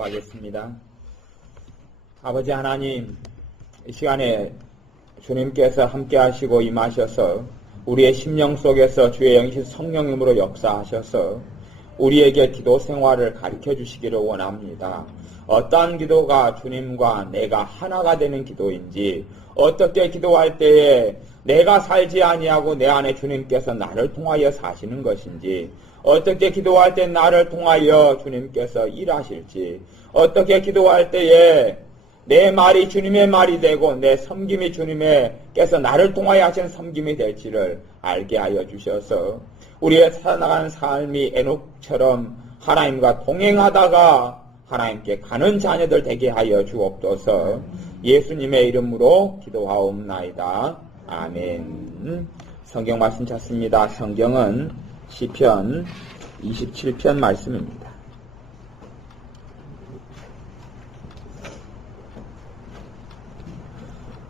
하겠습니다. 아버지 하나님, 이 시간에 주님께서 함께 하시고 임하셔서 우리의 심령 속에서 주의 영이신 성령님으로 역사하셔서 우리에게 기도 생활을 가르쳐 주시기를 원합니다. 어떠한 기도가 주님과 내가 하나가 되는 기도인지, 어떻게 기도할 때에 내가 살지 아니하고 내 안에 주님께서 나를 통하여 사시는 것인지, 어떻게 기도할 때 나를 통하여 주님께서 일하실지, 어떻게 기도할 때에 내 말이 주님의 말이 되고 내 섬김이 주님께서 나를 통하여 하신 섬김이 될지를 알게 하여 주셔서 우리의 살아가는 삶이 에녹처럼 하나님과 동행하다가 하나님께 가는 자녀들 되게 하여 주옵소서. 예수님의 이름으로 기도하옵나이다. 아멘. 성경 말씀 찾습니다. 성경은 시편 27편 말씀입니다.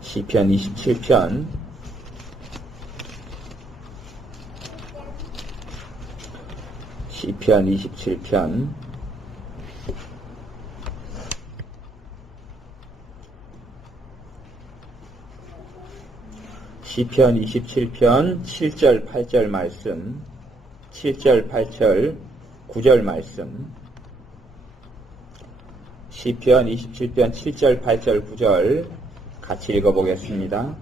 시편 27편 시편 27편 7절 8절 말씀, 7절 8절 9절 말씀, 시편 27편 7절 8절 9절 같이 읽어보겠습니다.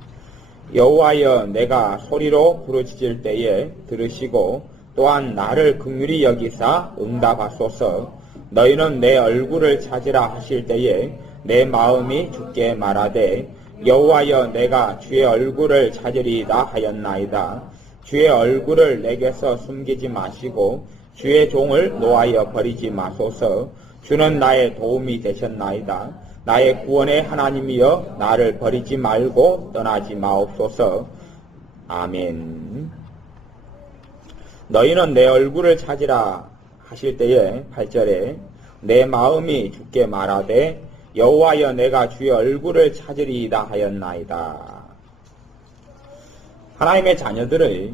여호와여, 내가 소리로 부르짖을 때에 들으시고 또한 나를 긍휼히 여기사 응답하소서. 너희는 내 얼굴을 찾으라 하실 때에 내 마음이 주께 말하되 여호와여, 내가 주의 얼굴을 찾으리이다 하였나이다. 주의 얼굴을 내게서 숨기지 마시고 주의 종을 노하여 버리지 마소서. 주는 나의 도움이 되셨나이다. 나의 구원의 하나님이여, 나를 버리지 말고 떠나지 마옵소서. 아멘. 너희는 내 얼굴을 찾으라 하실 때에 8절에 내 마음이 주께 말하되 여호와여, 내가 주의 얼굴을 찾으리이다 하였나이다. 하나님의 자녀들의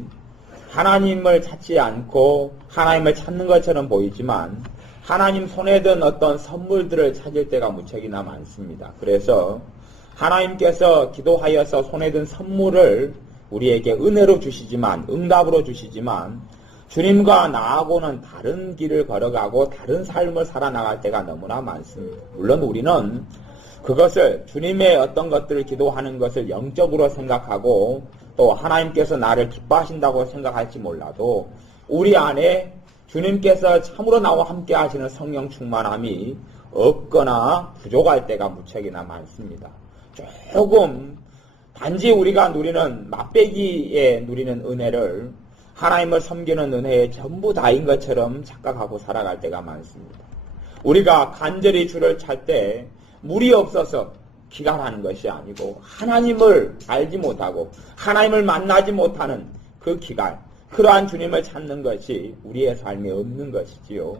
하나님을 찾지 않고 하나님을 찾는 것처럼 보이지만 하나님 손에 든 어떤 선물들을 찾을 때가 무척이나 많습니다. 그래서 하나님께서 기도하여서 손에 든 선물을 우리에게 은혜로 주시지만, 응답으로 주시지만 주님과 나하고는 다른 길을 걸어가고 다른 삶을 살아나갈 때가 너무나 많습니다. 물론 우리는 그것을 주님의 어떤 것들을 기도하는 것을 영적으로 생각하고 또 하나님께서 나를 기뻐하신다고 생각할지 몰라도 우리 안에 주님께서 참으로 나와 함께 하시는 성령 충만함이 없거나 부족할 때가 무척이나 많습니다. 조금 단지 우리가 누리는 맛배기에 누리는 은혜를 하나님을 섬기는 은혜의 전부 다인 것처럼 착각하고 살아갈 때가 많습니다. 우리가 간절히 주를 찾을 때 물이 없어서 기간하는 것이 아니고 하나님을 알지 못하고 하나님을 만나지 못하는 그 기간, 그러한 주님을 찾는 것이 우리의 삶에 없는 것이지요.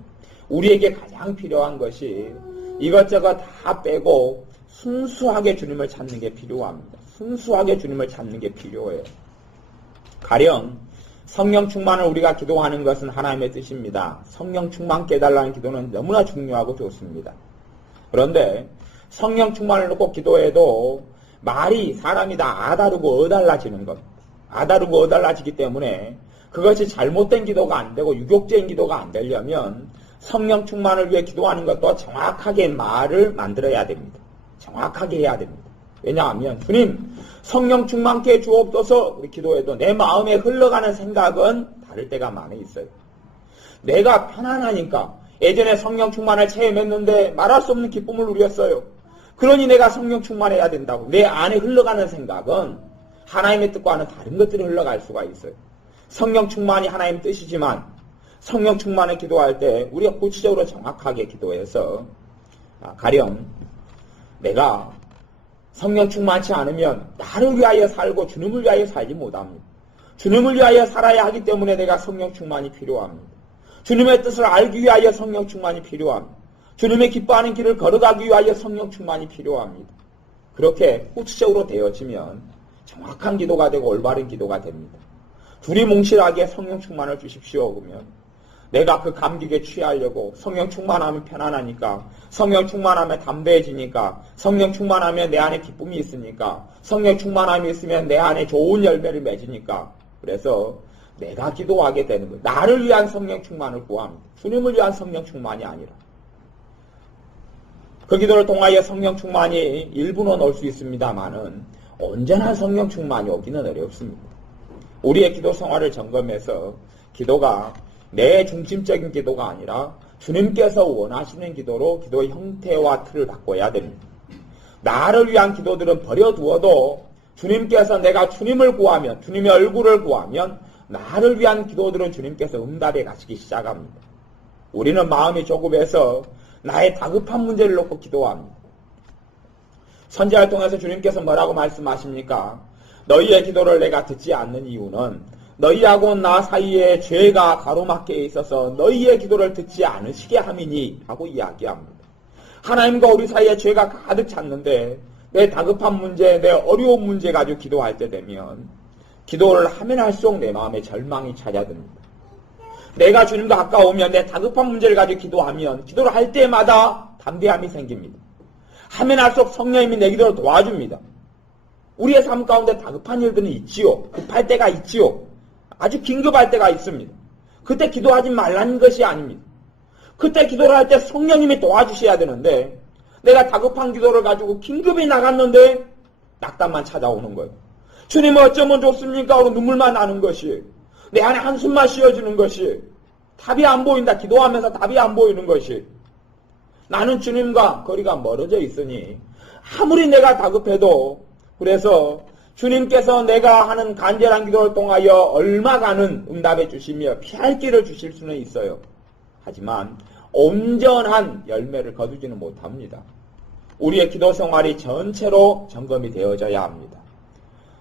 우리에게 가장 필요한 것이 이것저것 다 빼고 순수하게 주님을 찾는 게 필요합니다. 순수하게 주님을 찾는 게 필요해요. 가령 성령 충만을 우리가 기도하는 것은 하나님의 뜻입니다. 성령 충만 깨달라는 기도는 너무나 중요하고 좋습니다. 그런데 성령 충만을 놓고 기도해도 말이 사람이 다 아다르고 어달라지는 것, 아다르고 어달라지기 때문에 그것이 잘못된 기도가 안 되고 유격적인 기도가 안 되려면 성령 충만을 위해 기도하는 것도 정확하게 말을 만들어야 됩니다. 정확하게 해야 됩니다. 왜냐하면 주님 성령 충만케 주옵소서 우리 기도해도 내 마음에 흘러가는 생각은 다를 때가 많이 있어요. 내가 편안하니까 예전에 성령 충만을 체험했는데 말할 수 없는 기쁨을 누렸어요. 그러니 내가 성령 충만해야 된다고. 내 안에 흘러가는 생각은 하나님의 뜻과는 다른 것들이 흘러갈 수가 있어요. 성령 충만이 하나님의 뜻이지만 성령 충만을 기도할 때 우리가 구체적으로 정확하게 기도해서 가령 내가 성령 충만치 않으면 나를 위하여 살고 주님을 위하여 살지 못합니다. 주님을 위하여 살아야 하기 때문에 내가 성령 충만이 필요합니다. 주님의 뜻을 알기 위하여 성령 충만이 필요합니다. 주님의 기뻐하는 길을 걸어가기 위하여 성령 충만이 필요합니다. 그렇게 구체적으로 되어지면 정확한 기도가 되고 올바른 기도가 됩니다. 두리뭉실하게 성령 충만을 주십시오 그러면 내가 그 감격에 취하려고 성령 충만하면 편안하니까, 성령 충만하면 담대해지니까, 성령 충만하면 내 안에 기쁨이 있으니까, 성령 충만함이 있으면 내 안에 좋은 열매를 맺으니까. 그래서 내가 기도하게 되는 거예요. 나를 위한 성령 충만을 구합니다. 주님을 위한 성령 충만이 아니라. 그 기도를 통하여 성령 충만이 일부는 올 수 있습니다만은 온전한 성령 충만이 오기는 어렵습니다. 우리의 기도 생활을 점검해서 기도가 내 중심적인 기도가 아니라 주님께서 원하시는 기도로 기도의 형태와 틀을 바꿔야 됩니다. 나를 위한 기도들은 버려두어도 주님께서 내가 주님을 구하면, 주님의 얼굴을 구하면 나를 위한 기도들은 주님께서 응답해 가시기 시작합니다. 우리는 마음이 조급해서 나의 다급한 문제를 놓고 기도합니다. 선지자를 통해서 주님께서 뭐라고 말씀하십니까? 너희의 기도를 내가 듣지 않는 이유는 너희하고 나 사이에 죄가 가로막혀 있어서 너희의 기도를 듣지 않으시게 함이니 하고 이야기합니다. 하나님과 우리 사이에 죄가 가득 찼는데 내 다급한 문제, 내 어려운 문제 가지고 기도할 때 되면 기도를 하면 할수록 내 마음에 절망이 찾아듭니다. 내가 주님과 가까우면 내 다급한 문제를 가지고 기도하면 기도를 할 때마다 담대함이 생깁니다. 하면 할수록 성령님이 내 기도를 도와줍니다. 우리의 삶 가운데 다급한 일들은 있지요. 급할 때가 있지요. 아주 긴급할 때가 있습니다. 그때 기도하지 말라는 것이 아닙니다. 그때 기도를 할 때 성령님이 도와주셔야 되는데 내가 다급한 기도를 가지고 긴급히 나갔는데 낙담만 찾아오는 거예요. 주님 어쩌면 좋습니까? 하고 눈물만 나는 것이, 내 안에 한숨만 쉬어지는 것이, 답이 안 보인다. 기도하면서 답이 안 보이는 것이, 나는 주님과 거리가 멀어져 있으니 아무리 내가 다급해도, 그래서 주님께서 내가 하는 간절한 기도를 통하여 얼마간은 응답해 주시며 피할 길을 주실 수는 있어요. 하지만 온전한 열매를 거두지는 못합니다. 우리의 기도 생활이 전체로 점검이 되어져야 합니다.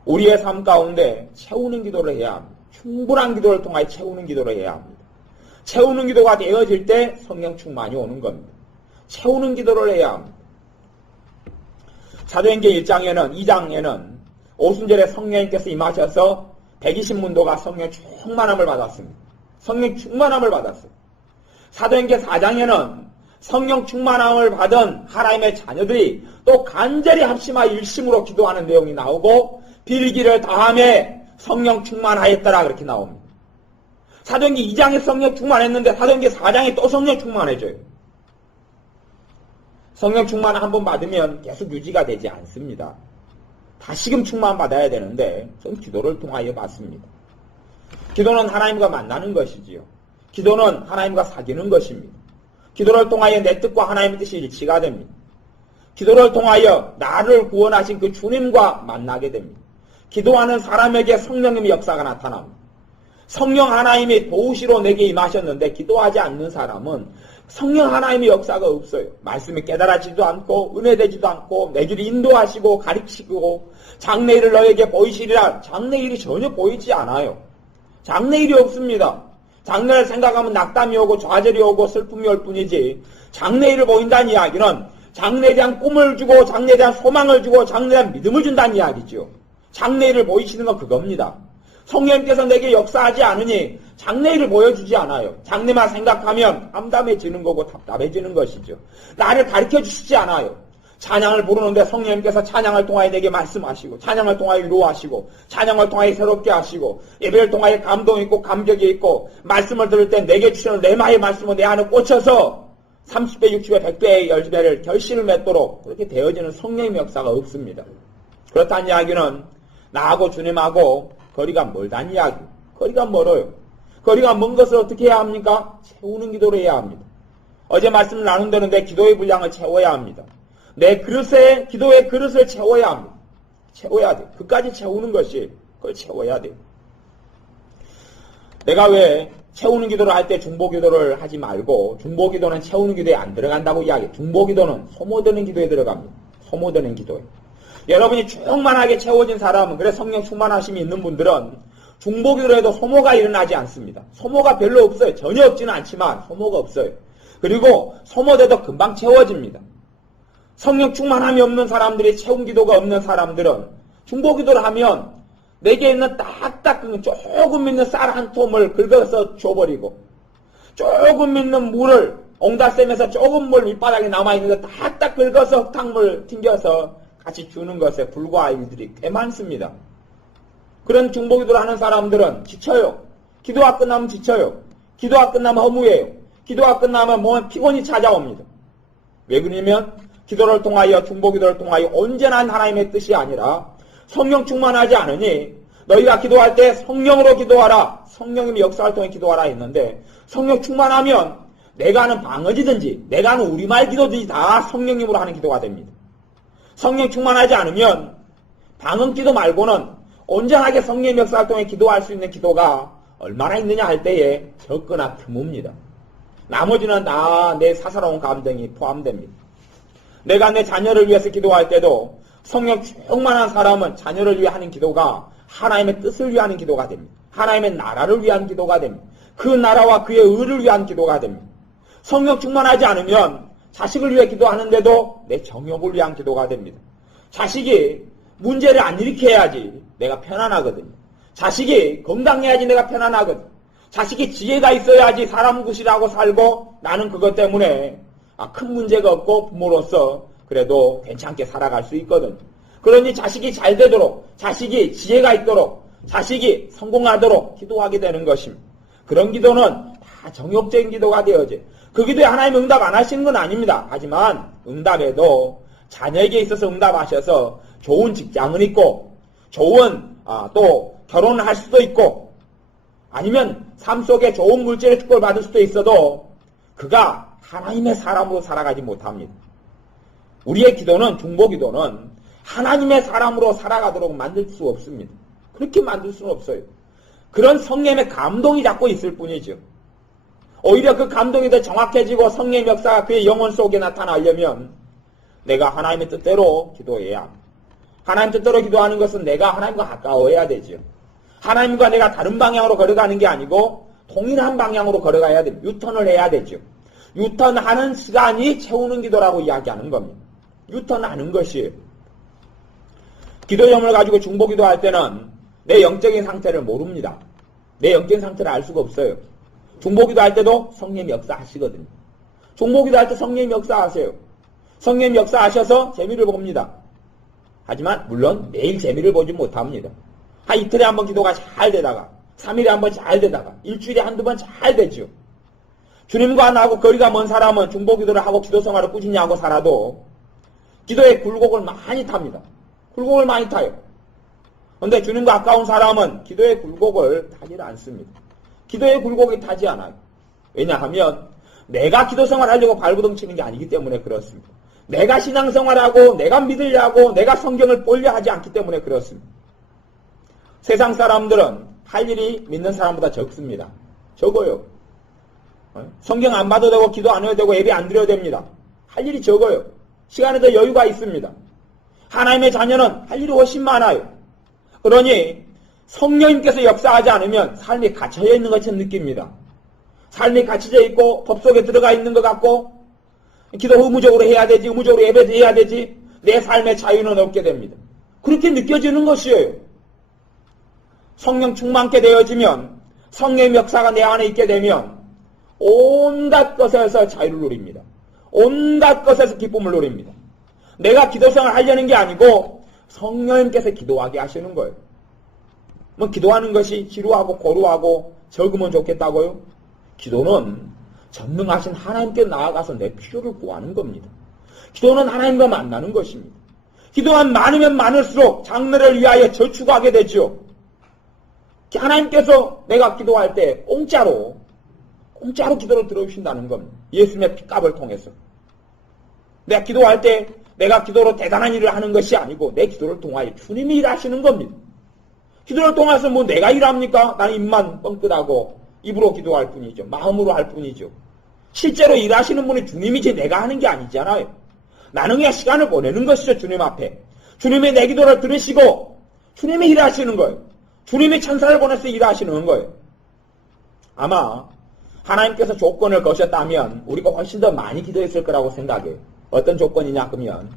우리의 삶 가운데 채우는 기도를 해야 합니다. 충분한 기도를 통하여 채우는 기도를 해야 합니다. 채우는 기도가 되어질 때 성령 충만이 오는 겁니다. 채우는 기도를 해야 합니다. 사도행전 2장에는 오순절에 성령님께서 임하셔서 120문도가 성령 충만함을 받았습니다. 성령 충만함을 받았어요. 사도행전 4장에는 성령 충만함을 받은 하나님의 자녀들이 또 간절히 합심하여 일심으로 기도하는 내용이 나오고 빌기를 다함에 성령 충만하였더라 그렇게 나옵니다. 사도행전 2장에 성령 충만했는데 사도행전 4장에 또 성령 충만해져요. 성령 충만을 한번 받으면 계속 유지가 되지 않습니다. 다시금 충만 받아야 되는데 전 기도를 통하여 받습니다. 기도는 하나님과 만나는 것이지요. 기도는 하나님과 사귀는 것입니다. 기도를 통하여 내 뜻과 하나님의 뜻이 일치가 됩니다. 기도를 통하여 나를 구원하신 그 주님과 만나게 됩니다. 기도하는 사람에게 성령님의 역사가 나타납니다. 성령 하나님이 도우시러 내게 임하셨는데 기도하지 않는 사람은 성령 하나님의 역사가 없어요. 말씀이 깨달아지도 않고 은혜되지도 않고 내 길을 인도하시고 가르치고 장래일을 너에게 보이시리라. 장래일이 전혀 보이지 않아요. 장래일이 없습니다. 장래를 생각하면 낙담이 오고 좌절이 오고 슬픔이 올 뿐이지 장래일을 보인다는 이야기는 장래에 대한 꿈을 주고 장래에 대한 소망을 주고 장래에 대한 믿음을 준다는 이야기죠. 장래일을 보이시는 건 그겁니다. 성령님께서 내게 역사하지 않으니 장래일을 보여주지 않아요. 장래만 생각하면 암담해지는 거고 답답해지는 것이죠. 나를 가르쳐 주시지 않아요. 찬양을 부르는데 성령님께서 찬양을 통하여 내게 말씀하시고 찬양을 통하여 위로하시고 찬양을 통하여 새롭게 하시고 예배를 통하여 감동이 있고 감격이 있고 말씀을 들을 때 내게 주시는 레마의 말씀을 내 안에 꽂혀서 30배, 60배, 100배의 열매를 결실을 맺도록 그렇게 되어지는 성령의 역사가 없습니다. 그렇다는 이야기는 나하고 주님하고 거리가 멀다는 이야기. 거리가 멀어요. 거리가 먼 것을 어떻게 해야 합니까? 채우는 기도를 해야 합니다. 어제 말씀을 나눈다는 내 기도의 분량을 채워야 합니다. 내 그릇에, 기도의 그릇을 채워야 합니다. 채워야 돼. 그까지 채우는 것이, 그걸 채워야 돼. 내가 왜 채우는 기도를 할 때 중보 기도를 하지 말고, 중보 기도는 채우는 기도에 안 들어간다고 이야기해. 중보 기도는 소모되는 기도에 들어갑니다. 소모되는 기도에. 여러분이 충만하게 채워진 사람은, 그래 성령 충만하심이 있는 분들은 중보 기도를 해도 소모가 일어나지 않습니다. 소모가 별로 없어요. 전혀 없지는 않지만 소모가 없어요. 그리고 소모돼도 금방 채워집니다. 성령 충만함이 없는 사람들이 채운 기도가 없는 사람들은 중보 기도를 하면 내게 있는 딱딱 조금 있는 쌀 한 톰을 긁어서 줘버리고 조금 있는 물을 옹달샘에서 조금 물 밑바닥에 남아있는 거 딱딱 긁어서 흙탕물 튕겨서 같이 주는 것에 불과한 일들이 꽤 많습니다. 그런 중보기도를 하는 사람들은 지쳐요. 기도가 끝나면 지쳐요. 기도가 끝나면 허무해요. 기도가 끝나면 몸에 피곤이 찾아옵니다. 왜 그러냐면 기도를 통하여 중보기도를 통하여 온전한 하나님의 뜻이 아니라 성령 충만하지 않으니 너희가 기도할 때 성령으로 기도하라. 성령님의 역사를 통해 기도하라 했는데 성령 충만하면 내가 하는 방언이든지 내가 하는 우리말 기도든지 다 성령님으로 하는 기도가 됩니다. 성령 충만하지 않으면 방언 기도 말고는 온전하게 성령의 역사를 통해 기도할 수 있는 기도가 얼마나 있느냐 할 때에 적거나 드뭅니다. 나머지는 다 내 사사로운 감정이 포함됩니다. 내가 내 자녀를 위해서 기도할 때도 성령 충만한 사람은 자녀를 위해 하는 기도가 하나님의 뜻을 위하는 기도가 됩니다. 하나님의 나라를 위한 기도가 됩니다. 그 나라와 그의 의를 위한 기도가 됩니다. 성령 충만하지 않으면 자식을 위해 기도하는데도 내 정욕을 위한 기도가 됩니다. 자식이 문제를 안 일으켜야지 내가 편안하거든요. 자식이 건강해야지 내가 편안하거든. 자식이 지혜가 있어야지 사람 구실하고 살고 나는 그것 때문에 큰 문제가 없고 부모로서 그래도 괜찮게 살아갈 수 있거든. 그러니 자식이 잘 되도록, 자식이 지혜가 있도록, 자식이 성공하도록 기도하게 되는 것입니다. 그런 기도는 다 정욕적인 기도가 되어져. 그 기도에 하나님 응답 안 하시는 건 아닙니다. 하지만 응답에도 자녀에게 있어서 응답하셔서 좋은 직장은 있고, 좋은 또 결혼을 할 수도 있고, 아니면 삶 속에 좋은 물질의 축복을 받을 수도 있어도 그가 하나님의 사람으로 살아가지 못합니다. 우리의 기도는, 중보기도는 하나님의 사람으로 살아가도록 만들 수 없습니다. 그렇게 만들 수는 없어요. 그런 성령의 감동이 자꾸 있을 뿐이죠. 오히려 그 감동이 더 정확해지고 성령의 역사가 그의 영혼 속에 나타나려면 내가 하나님의 뜻대로 기도해야 합니다. 하나님 뜻대로 기도하는 것은 내가 하나님과 가까워야 되죠. 하나님과 내가 다른 방향으로 걸어가는 게 아니고 동일한 방향으로 걸어가야 됩니다. 유턴을 해야 되죠. 유턴하는 시간이 채우는 기도라고 이야기하는 겁니다. 유턴하는 것이에요. 기도점을 가지고 중보기도할 때는 내 영적인 상태를 모릅니다. 내 영적인 상태를 알 수가 없어요. 중보기도할 때도 성령님 역사하시거든요. 중보기도할 때 성령님 역사하세요. 성령님 역사하셔서 재미를 봅니다. 하지만 물론 매일 재미를 보지 못합니다. 한 이틀에 한 번 기도가 잘 되다가 3일에 한 번 잘 되다가 일주일에 한두 번 잘 되죠. 주님과 나하고 거리가 먼 사람은 중보기도를 하고 기도생활을 꾸준히 하고 살아도 기도의 굴곡을 많이 탑니다. 굴곡을 많이 타요. 그런데 주님과 가까운 사람은 기도의 굴곡을 타지 않습니다. 기도의 굴곡이 타지 않아요. 왜냐하면 내가 기도생활 하려고 발버둥 치는 게 아니기 때문에 그렇습니다. 내가 신앙생활하고 내가 믿으려고 내가 성경을 보려 하지 않기 때문에 그렇습니다. 세상 사람들은 할 일이 믿는 사람보다 적습니다. 적어요. 성경 안 봐도 되고 기도 안 해도 되고 예배 안 드려도 됩니다. 할 일이 적어요. 시간에 더 여유가 있습니다. 하나님의 자녀는 할 일이 훨씬 많아요. 그러니 성령님께서 역사하지 않으면 삶이 갇혀져 있는 것처럼 느낍니다. 삶이 갇혀져 있고 법 속에 들어가 있는 것 같고 기도 의무적으로 해야 되지, 의무적으로 예배도 해야 되지, 내 삶의 자유는 없게 됩니다. 그렇게 느껴지는 것이에요. 성령 충만케 되어지면, 성령의 역사가 내 안에 있게 되면 온갖 것에서 자유를 누립니다. 온갖 것에서 기쁨을 누립니다. 내가 기도생활을 하려는 게 아니고 성령님께서 기도하게 하시는 거예요. 뭐 기도하는 것이 지루하고 고루하고 적으면 좋겠다고요? 기도는 전능하신 하나님께 나아가서 내 필요를 구하는 겁니다. 기도는 하나님과 만나는 것입니다. 기도만 많으면 많을수록 장래를 위하여 저축하게 되죠. 하나님께서 내가 기도할 때 공짜로 기도를 들어주신다는 겁니다. 예수님의 핏값을 통해서. 내가 기도할 때 내가 기도로 대단한 일을 하는 것이 아니고 내 기도를 통하여 주님이 일하시는 겁니다. 기도를 통해서 뭐 내가 일합니까? 나는 입만 뻥끗하고 입으로 기도할 뿐이죠. 마음으로 할 뿐이죠. 실제로 일하시는 분이 주님이지 내가 하는 게 아니잖아요. 나는 그냥 시간을 보내는 것이죠. 주님 앞에. 주님이 내 기도를 들으시고 주님이 일하시는 거예요. 주님이 천사를 보내서 일하시는 거예요. 아마 하나님께서 조건을 거셨다면 우리가 훨씬 더 많이 기도했을 거라고 생각해요. 어떤 조건이냐 그러면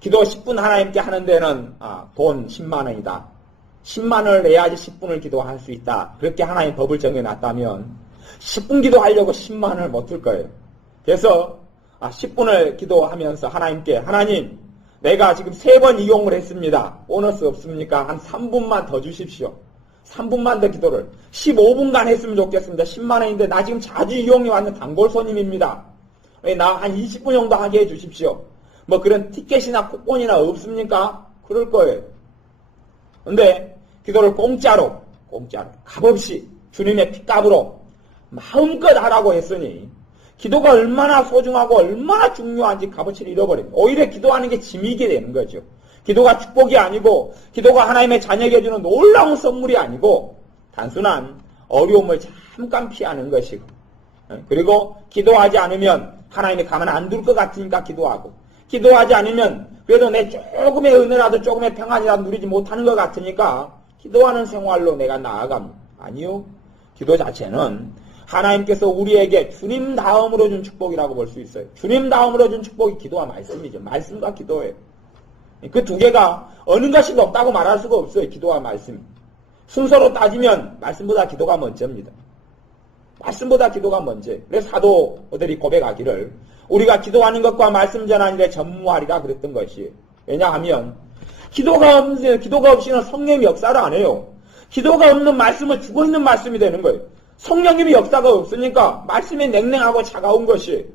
기도 10분 하나님께 하는 데는 돈 10만 원이다. 10만 원을 내야지 10분을 기도할 수 있다. 그렇게 하나님 법을 정해놨다면 10분 기도하려고 10만 원을 못 들 거예요. 그래서 10분을 기도하면서 하나님께 하나님 내가 지금 3번 이용을 했습니다. 보너스 없습니까? 한 3분만 더 주십시오. 3분만 더 기도를 15분간 했으면 좋겠습니다. 10만 원인데 나 지금 자주 이용이 왔는 단골 손님입니다. 나 한 20분 정도 하게 해주십시오. 뭐 그런 티켓이나 쿠폰이나 없습니까? 그럴 거예요. 근데 기도를 공짜로 값없이 주님의 핏값으로 마음껏 하라고 했으니 기도가 얼마나 소중하고 얼마나 중요한지 값어치를 잃어버립니다. 오히려 기도하는 게 짐이게 되는 거죠. 기도가 축복이 아니고 기도가 하나님의 자녀에게 주는 놀라운 선물이 아니고 단순한 어려움을 잠깐 피하는 것이고 그리고 기도하지 않으면 하나님이 가만 안 둘 것 같으니까 기도하고 기도하지 않으면 그래도 내 조금의 은혜라도 조금의 평안이라도 누리지 못하는 것 같으니까 기도하는 생활로 내가 나아갑니다. 아니요. 기도 자체는 하나님께서 우리에게 주님 다음으로 준 축복이라고 볼 수 있어요. 주님 다음으로 준 축복이 기도와 말씀이죠. 말씀과 기도예요. 그 두 개가 어느 것이 높다고 말할 수가 없어요. 기도와 말씀. 순서로 따지면 말씀보다 기도가 먼저입니다. 말씀보다 기도가 먼저. 그래서 사도들이 고백하기를 우리가 기도하는 것과 말씀 전하는 일에 전무하리라 그랬던 것이. 왜냐하면 기도가 없이는 성령의 역사를 안 해요. 기도가 없는 말씀은 죽어있는 말씀이 되는 거예요. 성령님의 역사가 없으니까 말씀이 냉랭하고 차가운 것이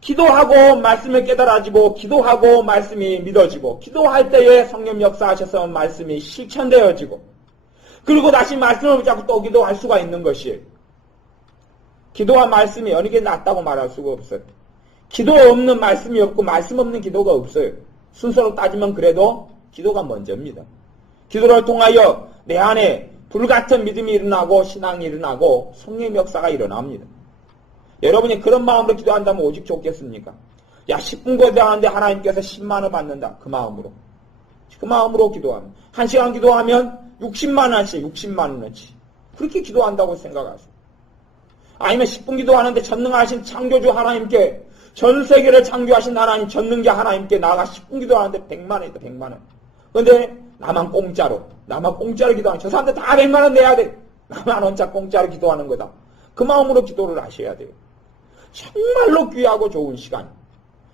기도하고 말씀을 깨달아지고 기도하고 말씀이 믿어지고 기도할 때에 성령 역사하셔서 말씀이 실천되어지고 그리고 다시 말씀을 붙잡고 또 기도할 수가 있는 것이 기도와 말씀이 어느 게 낫다고 말할 수가 없어요. 기도 없는 말씀이 없고 말씀 없는 기도가 없어요. 순서로 따지면 그래도 기도가 먼저입니다. 기도를 통하여 내 안에 불같은 믿음이 일어나고 신앙이 일어나고 성령의 역사가 일어납니다. 여러분이 그런 마음으로 기도한다면 오직 좋겠습니까? 10분 기도하는데 하나님께서 10만 원 받는다. 그 마음으로. 그 마음으로 기도하면 1시간 기도하면 60만 원씩 60만 원어치. 그렇게 기도한다고 생각하세요. 아니면 10분 기도하는데 전능하신 창조주 하나님께 전 세계를 창조하신 하나님 전능자 하나님께 나가 10분 기도하는데 100만 원이다. 100만 원. 그런데 나만 공짜로 기도하는 저 사람들 다 100만 원 내야 돼. 나만 혼자 공짜로 기도하는 거다. 그 마음으로 기도를 하셔야 돼요. 정말로 귀하고 좋은 시간.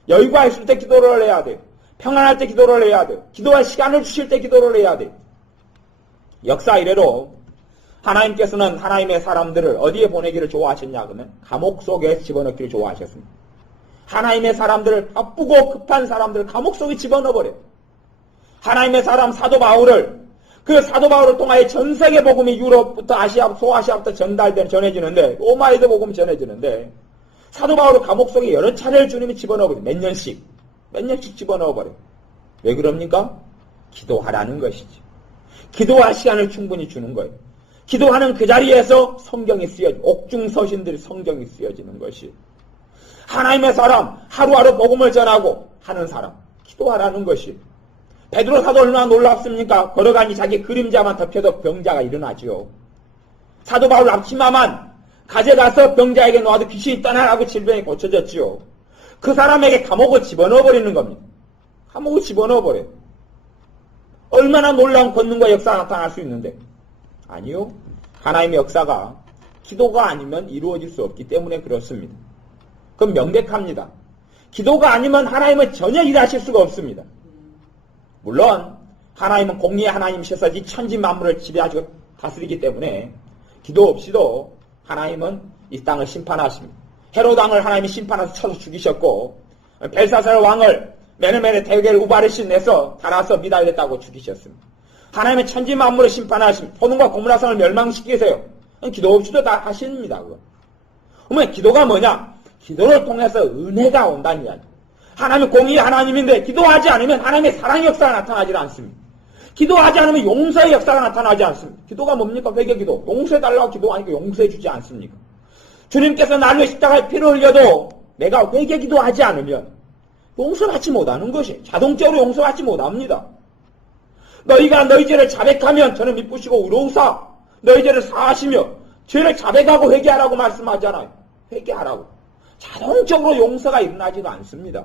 여유가 있을 때 기도를 해야 돼요. 평안할 때 기도를 해야 돼요. 기도할 시간을 주실 때 기도를 해야 돼요. 역사 이래로 하나님께서는 하나님의 사람들을 어디에 보내기를 좋아하셨냐 그러면 감옥 속에 집어넣기를 좋아하셨습니다. 하나님의 사람들을 바쁘고 급한 사람들을 감옥 속에 집어넣어버려요. 하나님의 사람 사도 바울을 그 사도 바울을 통하여 전 세계 복음이 유럽부터 아시아, 소아시아부터 전해지는데 로마에도 복음이 전해지는데 사도 바울을 감옥 속에 여러 차례를 주님이 집어넣어버려요. 몇 년씩 집어넣어버려요. 왜 그럽니까? 기도하라는 것이지. 기도할 시간을 충분히 주는 거예요. 기도하는 그 자리에서 성경이 옥중서신들이 성경이 쓰여지는 것이. 하나님의 사람, 하루하루 복음을 전하고 하는 사람, 기도하라는 것이. 베드로 사도 얼마나 놀랍습니까? 걸어가니 자기 그림자만 덮여도 병자가 일어나지요. 사도 바울 앞치마만 가져가서 병자에게 놓아도 귀신이 떠나라고 질병이 고쳐졌지요. 그 사람에게 감옥을 집어넣어버리는 겁니다. 감옥을 집어넣어버려요. 얼마나 놀라운 권능과 역사가 나타날 수 있는데. 아니요. 하나님의 역사가 기도가 아니면 이루어질 수 없기 때문에 그렇습니다. 그건 명백합니다. 기도가 아니면 하나님은 전혀 일하실 수가 없습니다. 물론 하나님은 공의의 하나님이셔서 이 천지 만물을 지배하시고 다스리기 때문에 기도 없이도 하나님은 이 땅을 심판하십니다. 헤롯 왕을 하나님이 심판해서 쳐서 죽이셨고 벨사살 왕을 메르메르 대게를 우바르신 내서 달아서 미달렸다고 죽이셨습니다. 하나님의 천지 만물을 심판하십니다. 소돔과 고모라성을 멸망시키세요. 기도 없이도 다 하십니다. 그러면 기도가 뭐냐? 기도를 통해서 은혜가 온다는 이야기. 하나님은 공의의 하나님인데 기도하지 않으면 하나님의 사랑의 역사가 나타나지 않습니다. 기도하지 않으면 용서의 역사가 나타나지 않습니다. 기도가 뭡니까? 회개기도. 용서해달라고 기도하니까 용서해주지 않습니까? 주님께서 나를 위해 십자가에 피를 흘려도 내가 회개기도하지 않으면 용서받지 못하는 것이 자동적으로 용서받지 못합니다. 너희가 너희 죄를 자백하면 저는 미쁘시고 의로우사 너희 죄를 사하시며 죄를 자백하고 회개하라고 말씀하잖아요. 회개하라고. 자동적으로 용서가 일어나지도 않습니다.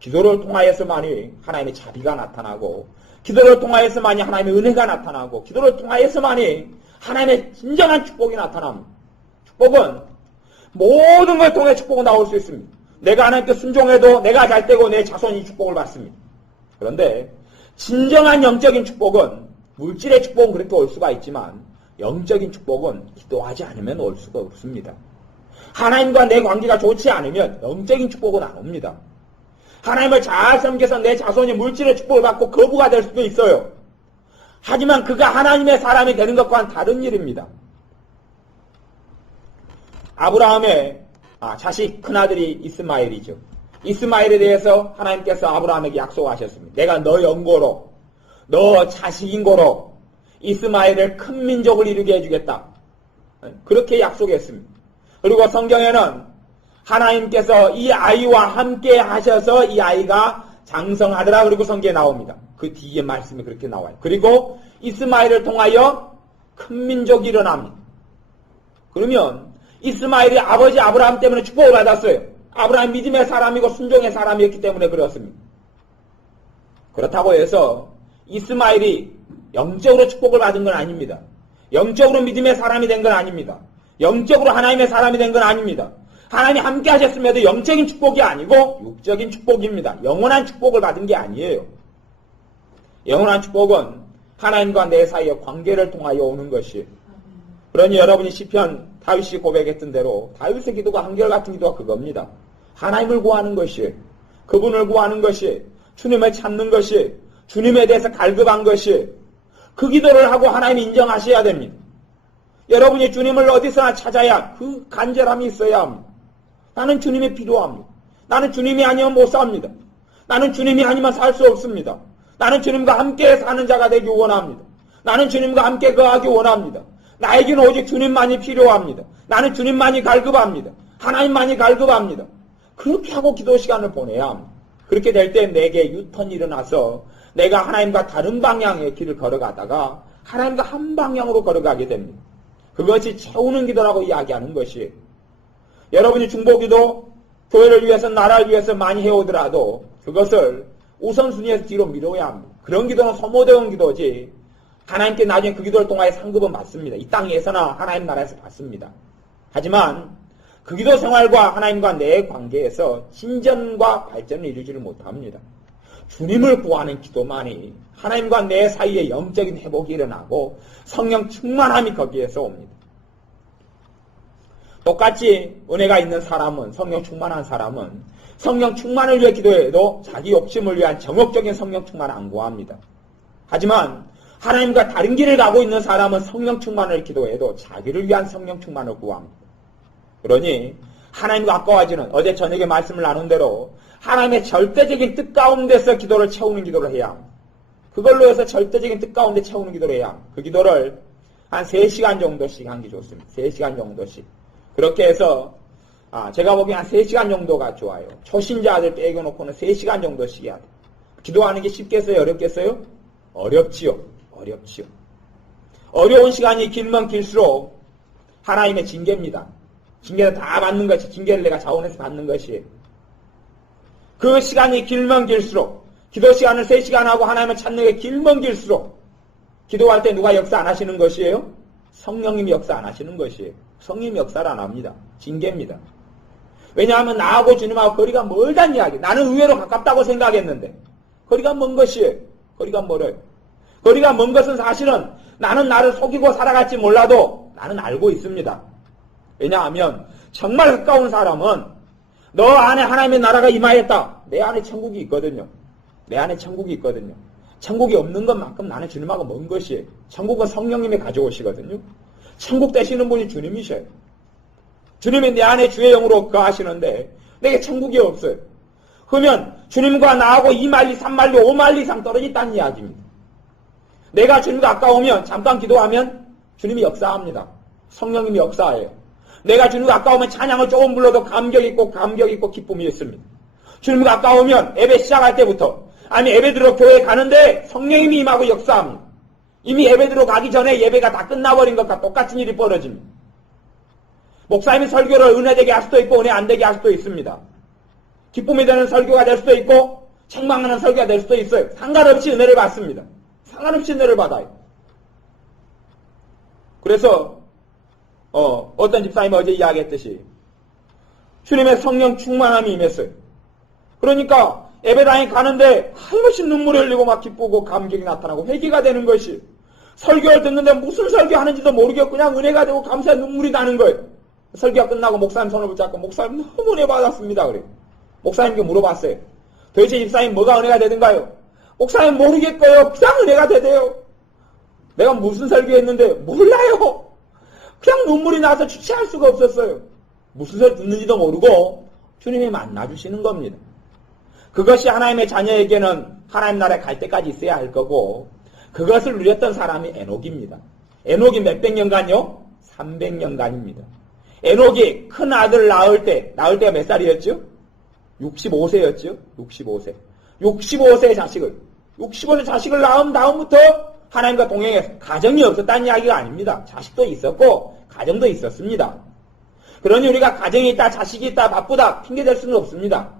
기도를 통하여서만이 하나님의 자비가 나타나고 기도를 통하여서만이 하나님의 은혜가 나타나고 기도를 통하여서만이 하나님의 진정한 축복이 나타납니다. 축복은 모든 걸 통해 축복은 나올 수 있습니다. 내가 하나님께 순종해도 내가 잘 되고 내 자손이 축복을 받습니다. 그런데 진정한 영적인 축복은, 물질의 축복은 그렇게 올 수가 있지만 영적인 축복은 기도하지 않으면 올 수가 없습니다. 하나님과 내 관계가 좋지 않으면 영적인 축복은 안 옵니다. 하나님을 잘 섬겨서 내 자손이 물질의 축복을 받고 거부가 될 수도 있어요. 하지만 그가 하나님의 사람이 되는 것과는 다른 일입니다. 아브라함의 자식 큰아들이 이스마엘이죠. 이스마엘에 대해서 하나님께서 아브라함에게 약속하셨습니다. 내가 너 영고로, 너 자식인 고로 이스마엘을 큰 민족을 이루게 해주겠다. 그렇게 약속했습니다. 그리고 성경에는 하나님께서 이 아이와 함께 하셔서 이 아이가 장성하더라. 그리고 성경에 나옵니다. 그 뒤에 말씀이 그렇게 나와요. 그리고 이스마엘을 통하여 큰 민족이 일어납니다. 그러면 이스마엘이 아버지 아브라함 때문에 축복을 받았어요. 아브라함 믿음의 사람이고 순종의 사람이었기 때문에 그렇습니다. 그렇다고 해서 이스마엘이 영적으로 축복을 받은 건 아닙니다. 영적으로 믿음의 사람이 된 건 아닙니다. 영적으로 하나님의 사람이 된 건 아닙니다. 하나님이 함께 하셨음에도 영적인 축복이 아니고 육적인 축복입니다. 영원한 축복을 받은 게 아니에요. 영원한 축복은 하나님과 내 사이의 관계를 통하여 오는 것이. 그러니 여러분이 시편 다윗이 고백했던 대로 다윗의 기도가 한결같은 기도가 그겁니다. 하나님을 구하는 것이, 그분을 구하는 것이, 주님을 찾는 것이, 주님에 대해서 갈급한 것이, 그 기도를 하고 하나님이 인정하셔야 됩니다. 여러분이 주님을 어디서나 찾아야 그 간절함이 있어야 합니다. 나는 주님이 필요합니다. 나는 주님이 아니면 못 삽니다. 나는 주님이 아니면 살 수 없습니다. 나는 주님과 함께 사는 자가 되기 원합니다. 나는 주님과 함께 거하기 원합니다. 나에게는 오직 주님만이 필요합니다. 나는 주님만이 갈급합니다. 하나님만이 갈급합니다. 그렇게 하고 기도 시간을 보내야 합니다. 그렇게 될 때 내게 유턴이 일어나서 내가 하나님과 다른 방향의 길을 걸어가다가 하나님과 한 방향으로 걸어가게 됩니다. 그것이 채우는 기도라고 이야기하는 것이, 여러분이 중보기도 교회를 위해서 나라를 위해서 많이 해오더라도 그것을 우선순위에서 뒤로 미뤄야 합니다. 그런 기도는 소모되는 기도지 하나님께 나중에 그 기도를 통하여 상급은 받습니다. 이 땅에서나 하나님 나라에서 받습니다. 하지만 그 기도 생활과 하나님과 내 관계에서 진전과 발전을 이루지를 못합니다. 주님을 구하는 기도만이 하나님과 내 사이에 영적인 회복이 일어나고 성령 충만함이 거기에서 옵니다. 똑같이 은혜가 있는 사람은, 성령 충만한 사람은 성령 충만을 위해 기도해도 자기 욕심을 위한 정욕적인 성령 충만을 안 구합니다. 하지만 하나님과 다른 길을 가고 있는 사람은 성령 충만을 기도해도 자기를 위한 성령 충만을 구합니다. 그러니 하나님과 가까워지는, 어제 저녁에 말씀을 나눈 대로 하나님의 절대적인 뜻 가운데서 기도를 채우는 기도를 해야 합니다. 그걸로 해서 절대적인 뜻 가운데 채우는 기도를 해야 합니다. 그 기도를 한 3시간 정도씩 하는 게 좋습니다. 3시간 정도씩. 그렇게 해서 제가 보기엔 한 3시간 정도가 좋아요. 초신자들 빼겨놓고는 3시간 정도씩 해야 돼요. 기도하는 게 쉽겠어요? 어렵겠어요? 어렵지요. 어렵지요. 어려운 시간이 길면 길수록 하나님의 징계입니다. 징계를 다 받는 것이, 징계를 내가 자원해서 받는 것이에요. 그 시간이 길면 길수록, 기도 시간을 3시간 하고 하나님을 찾는 게 길면 길수록 기도할 때 누가 역사 안 하시는 것이에요? 성령님이 역사 안 하시는 것이에요. 성령님이 역사를 안 합니다. 징계입니다. 왜냐하면 나하고 주님하고 거리가 멀다는 이야기. 나는 의외로 가깝다고 생각했는데 거리가 먼 것이에요. 거리가 멀어요. 거리가 먼 것은 사실은 나는 나를 속이고 살아갈지 몰라도 나는 알고 있습니다. 왜냐하면 정말 가까운 사람은 너 안에 하나님의 나라가 임하였다. 내 안에 천국이 있거든요. 내 안에 천국이 있거든요. 천국이 없는 것만큼 나는 주님하고 먼 것이에요. 천국은 성령님이 가져오시거든요. 천국 되시는 분이 주님이셔요. 주님이 내 안에 주의 영으로 거하시는데 내게 천국이 없어요. 그러면 주님과 나하고 2마일리, 3마일리, 5마일리 이상 떨어졌다는 이야기입니다. 내가 주님과 가까우면 잠깐 기도하면 주님이 역사합니다. 성령님이 역사해요. 내가 주님과 가까우면 찬양을 조금 불러도 감격 있고 기쁨이 있습니다. 주님과 가까우면 예배 시작할 때부터, 아니 예배 들어 교회에 가는데 성령님이 임하고 역사합니다. 이미 예배 들어가기 전에 예배가 다 끝나버린 것과 똑같은 일이 벌어집니다. 목사님이 설교를 은혜되게 할 수도 있고 은혜 안 되게 할 수도 있습니다. 기쁨이 되는 설교가 될 수도 있고 책망하는 설교가 될 수도 있어요. 상관없이 은혜를 받습니다. 상관없이 은혜를 받아요. 그래서 어떤 집사님이 어제 이야기했듯이 주님의 성령 충만함이 임했어요. 그러니까 예배당에 가는데 한없이 눈물이 흘리고 막 기쁘고 감격이 나타나고 회개가 되는 것이, 설교를 듣는데 무슨 설교하는지도 모르겠고 그냥 은혜가 되고 감사의 눈물이 나는 거예요. 설교가 끝나고 목사님 손을 붙잡고 목사님 너무 은혜 받았습니다. 그래요. 목사님께 물어봤어요. 도대체 집사님 뭐가 은혜가 되든가요? 목사님 모르겠고요. 그냥 은혜가 되대요. 내가 무슨 설교했는데 몰라요. 그냥 눈물이 나서 주체할 수가 없었어요. 무슨 소리 듣는지도 모르고 주님이 만나주시는 겁니다. 그것이 하나님의 자녀에게는 하나님 나라에 갈 때까지 있어야 할 거고, 그것을 누렸던 사람이 에녹입니다. 에녹이 몇백 년간요? 300년간입니다. 에녹이 큰 아들을 낳을 때가 몇 살이었죠? 65세였죠? 65세. 65세 자식을 낳은 다음부터 하나님과 동행해서 가정이 없었다는 이야기가 아닙니다. 자식도 있었고 가정도 있었습니다. 그러니 우리가 가정이 있다, 자식이 있다, 바쁘다 핑계댈 수는 없습니다.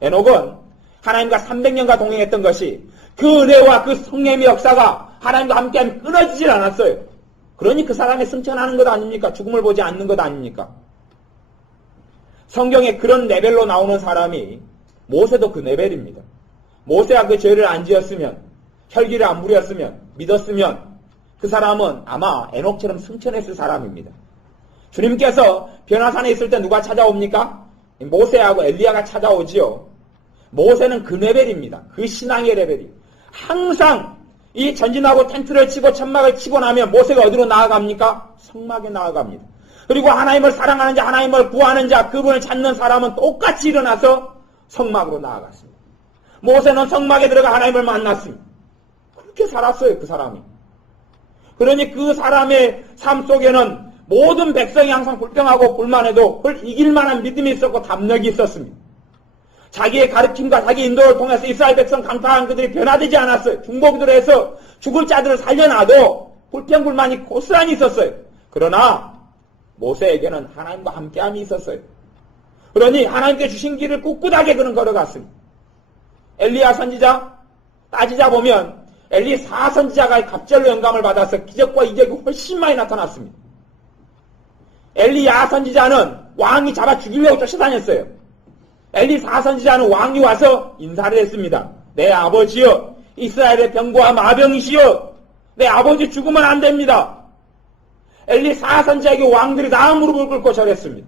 에녹은 하나님과 300년간 동행했던 것이 그 은혜와 그 성령의 역사가 하나님과 함께하면 끊어지질 않았어요. 그러니 그 사람이 승천하는 것 아닙니까? 죽음을 보지 않는 것 아닙니까? 성경에 그런 레벨로 나오는 사람이 모세도 그 레벨입니다. 모세가 그 죄를 안 지었으면, 혈기를 안 부렸으면, 믿었으면 그 사람은 아마 에녹처럼 승천했을 사람입니다. 주님께서 변화산에 있을 때 누가 찾아옵니까? 모세하고 엘리야가 찾아오지요. 모세는 그 레벨입니다. 그 신앙의 레벨이. 항상 이 전진하고 텐트를 치고 천막을 치고 나면 모세가 어디로 나아갑니까? 성막에 나아갑니다. 그리고 하나님을 사랑하는 자, 하나님을 구하는 자, 그분을 찾는 사람은 똑같이 일어나서 성막으로 나아갔습니다. 모세는 성막에 들어가 하나님을 만났습니다. 그렇게 살았어요, 그 사람이. 그러니 그 사람의 삶 속에는 모든 백성이 항상 불평하고 불만해도 그걸 이길 만한 믿음이 있었고 담력이 있었습니다. 자기의 가르침과 자기 인도를 통해서 이스라엘 백성 강타한 그들이 변화되지 않았어요. 중보기도를 해서 죽을 자들을 살려놔도 불평불만이 고스란히 있었어요. 그러나 모세에게는 하나님과 함께함이 있었어요. 그러니 하나님께 주신 길을 꿋꿋하게 그는 걸어갔습니다. 엘리야 선지자 따지자 보면 엘리사 선지자가 갑절로 영감을 받아서 기적과 이적이 훨씬 많이 나타났습니다. 엘리야 선지자는 왕이 잡아 죽이려고 쫓아다녔어요. 엘리사 선지자는 왕이 와서 인사를 했습니다. 내 아버지여, 이스라엘의 병과 마병이시여, 내 아버지 죽으면 안 됩니다. 엘리사 선지자에게 왕들이 다 무릎을 꿇고 절했습니다.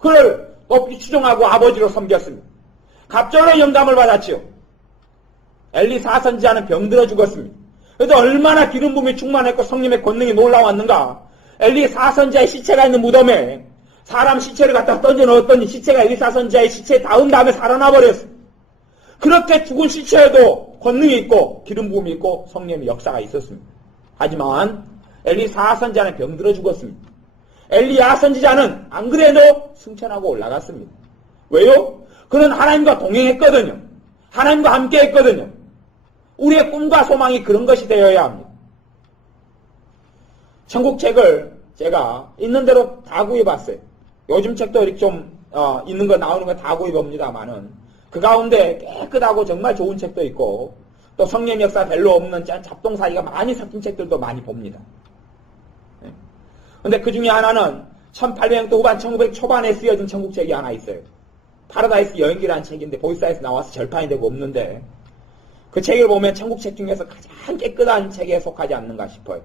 그를 높이 추종하고 아버지로 섬겼습니다. 갑절로 영감을 받았지요. 엘리사 선지자는 병들어 죽었습니다. 그래도 얼마나 기름 부음이 충만했고 성령의 권능이 놀라웠는가. 엘리사 선지자의 시체가 있는 무덤에 사람 시체를 갖다 던져 넣었더니 시체가 엘리사 선지자의 시체에 닿은 다음에 살아나 버렸어요. 그렇게 죽은 시체에도 권능이 있고 기름 부음이 있고 성령의 역사가 있었습니다. 하지만 엘리사 선지자는 병들어 죽었습니다. 엘리야 선지자는 안 그래도 승천하고 올라갔습니다. 왜요? 그는 하나님과 동행했거든요. 하나님과 함께 했거든요. 우리의 꿈과 소망이 그런 것이 되어야 합니다. 천국 책을 제가 있는 대로 다 구입했어요. 요즘 책도 이렇게 좀 있는 거 나오는 거 다 구입합니다만은 그 가운데 깨끗하고 정말 좋은 책도 있고 또 성령 역사 별로 없는 잡동사니가 많이 섞인 책들도 많이 봅니다. 근데 그 중에 하나는 1800년대 후반 1900 초반에 쓰여진 천국책이 하나 있어요. 파라다이스 여행기라는 책인데 보이사에서 나와서 절판이 되고 없는데 그 책을 보면 천국책 중에서 가장 깨끗한 책에 속하지 않는가 싶어요.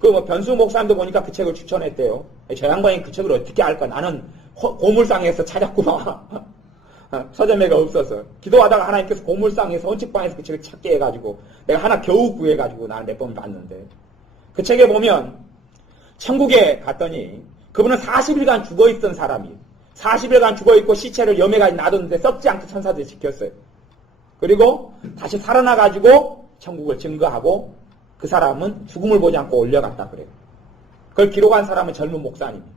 그 변수 목사님도 보니까 그 책을 추천했대요. 저 양반이 그 책을 어떻게 알까? 나는 고물상에서 찾았구나. 서점에가 없어서. 기도하다가 하나님께서 고물상에서 헌책방에서 그 책을 찾게 해가지고 내가 하나 겨우 구해가지고 나는 몇 번 봤는데 그 책에 보면 천국에 갔더니 그분은 40일간 죽어있던 사람이에요. 40일간 죽어있고 시체를 염해까지 놔뒀는데 썩지 않게 천사들이 지켰어요. 그리고 다시 살아나가지고 천국을 증거하고 그 사람은 죽음을 보지 않고 올려갔다 그래요. 그걸 기록한 사람은 젊은 목사님이에요.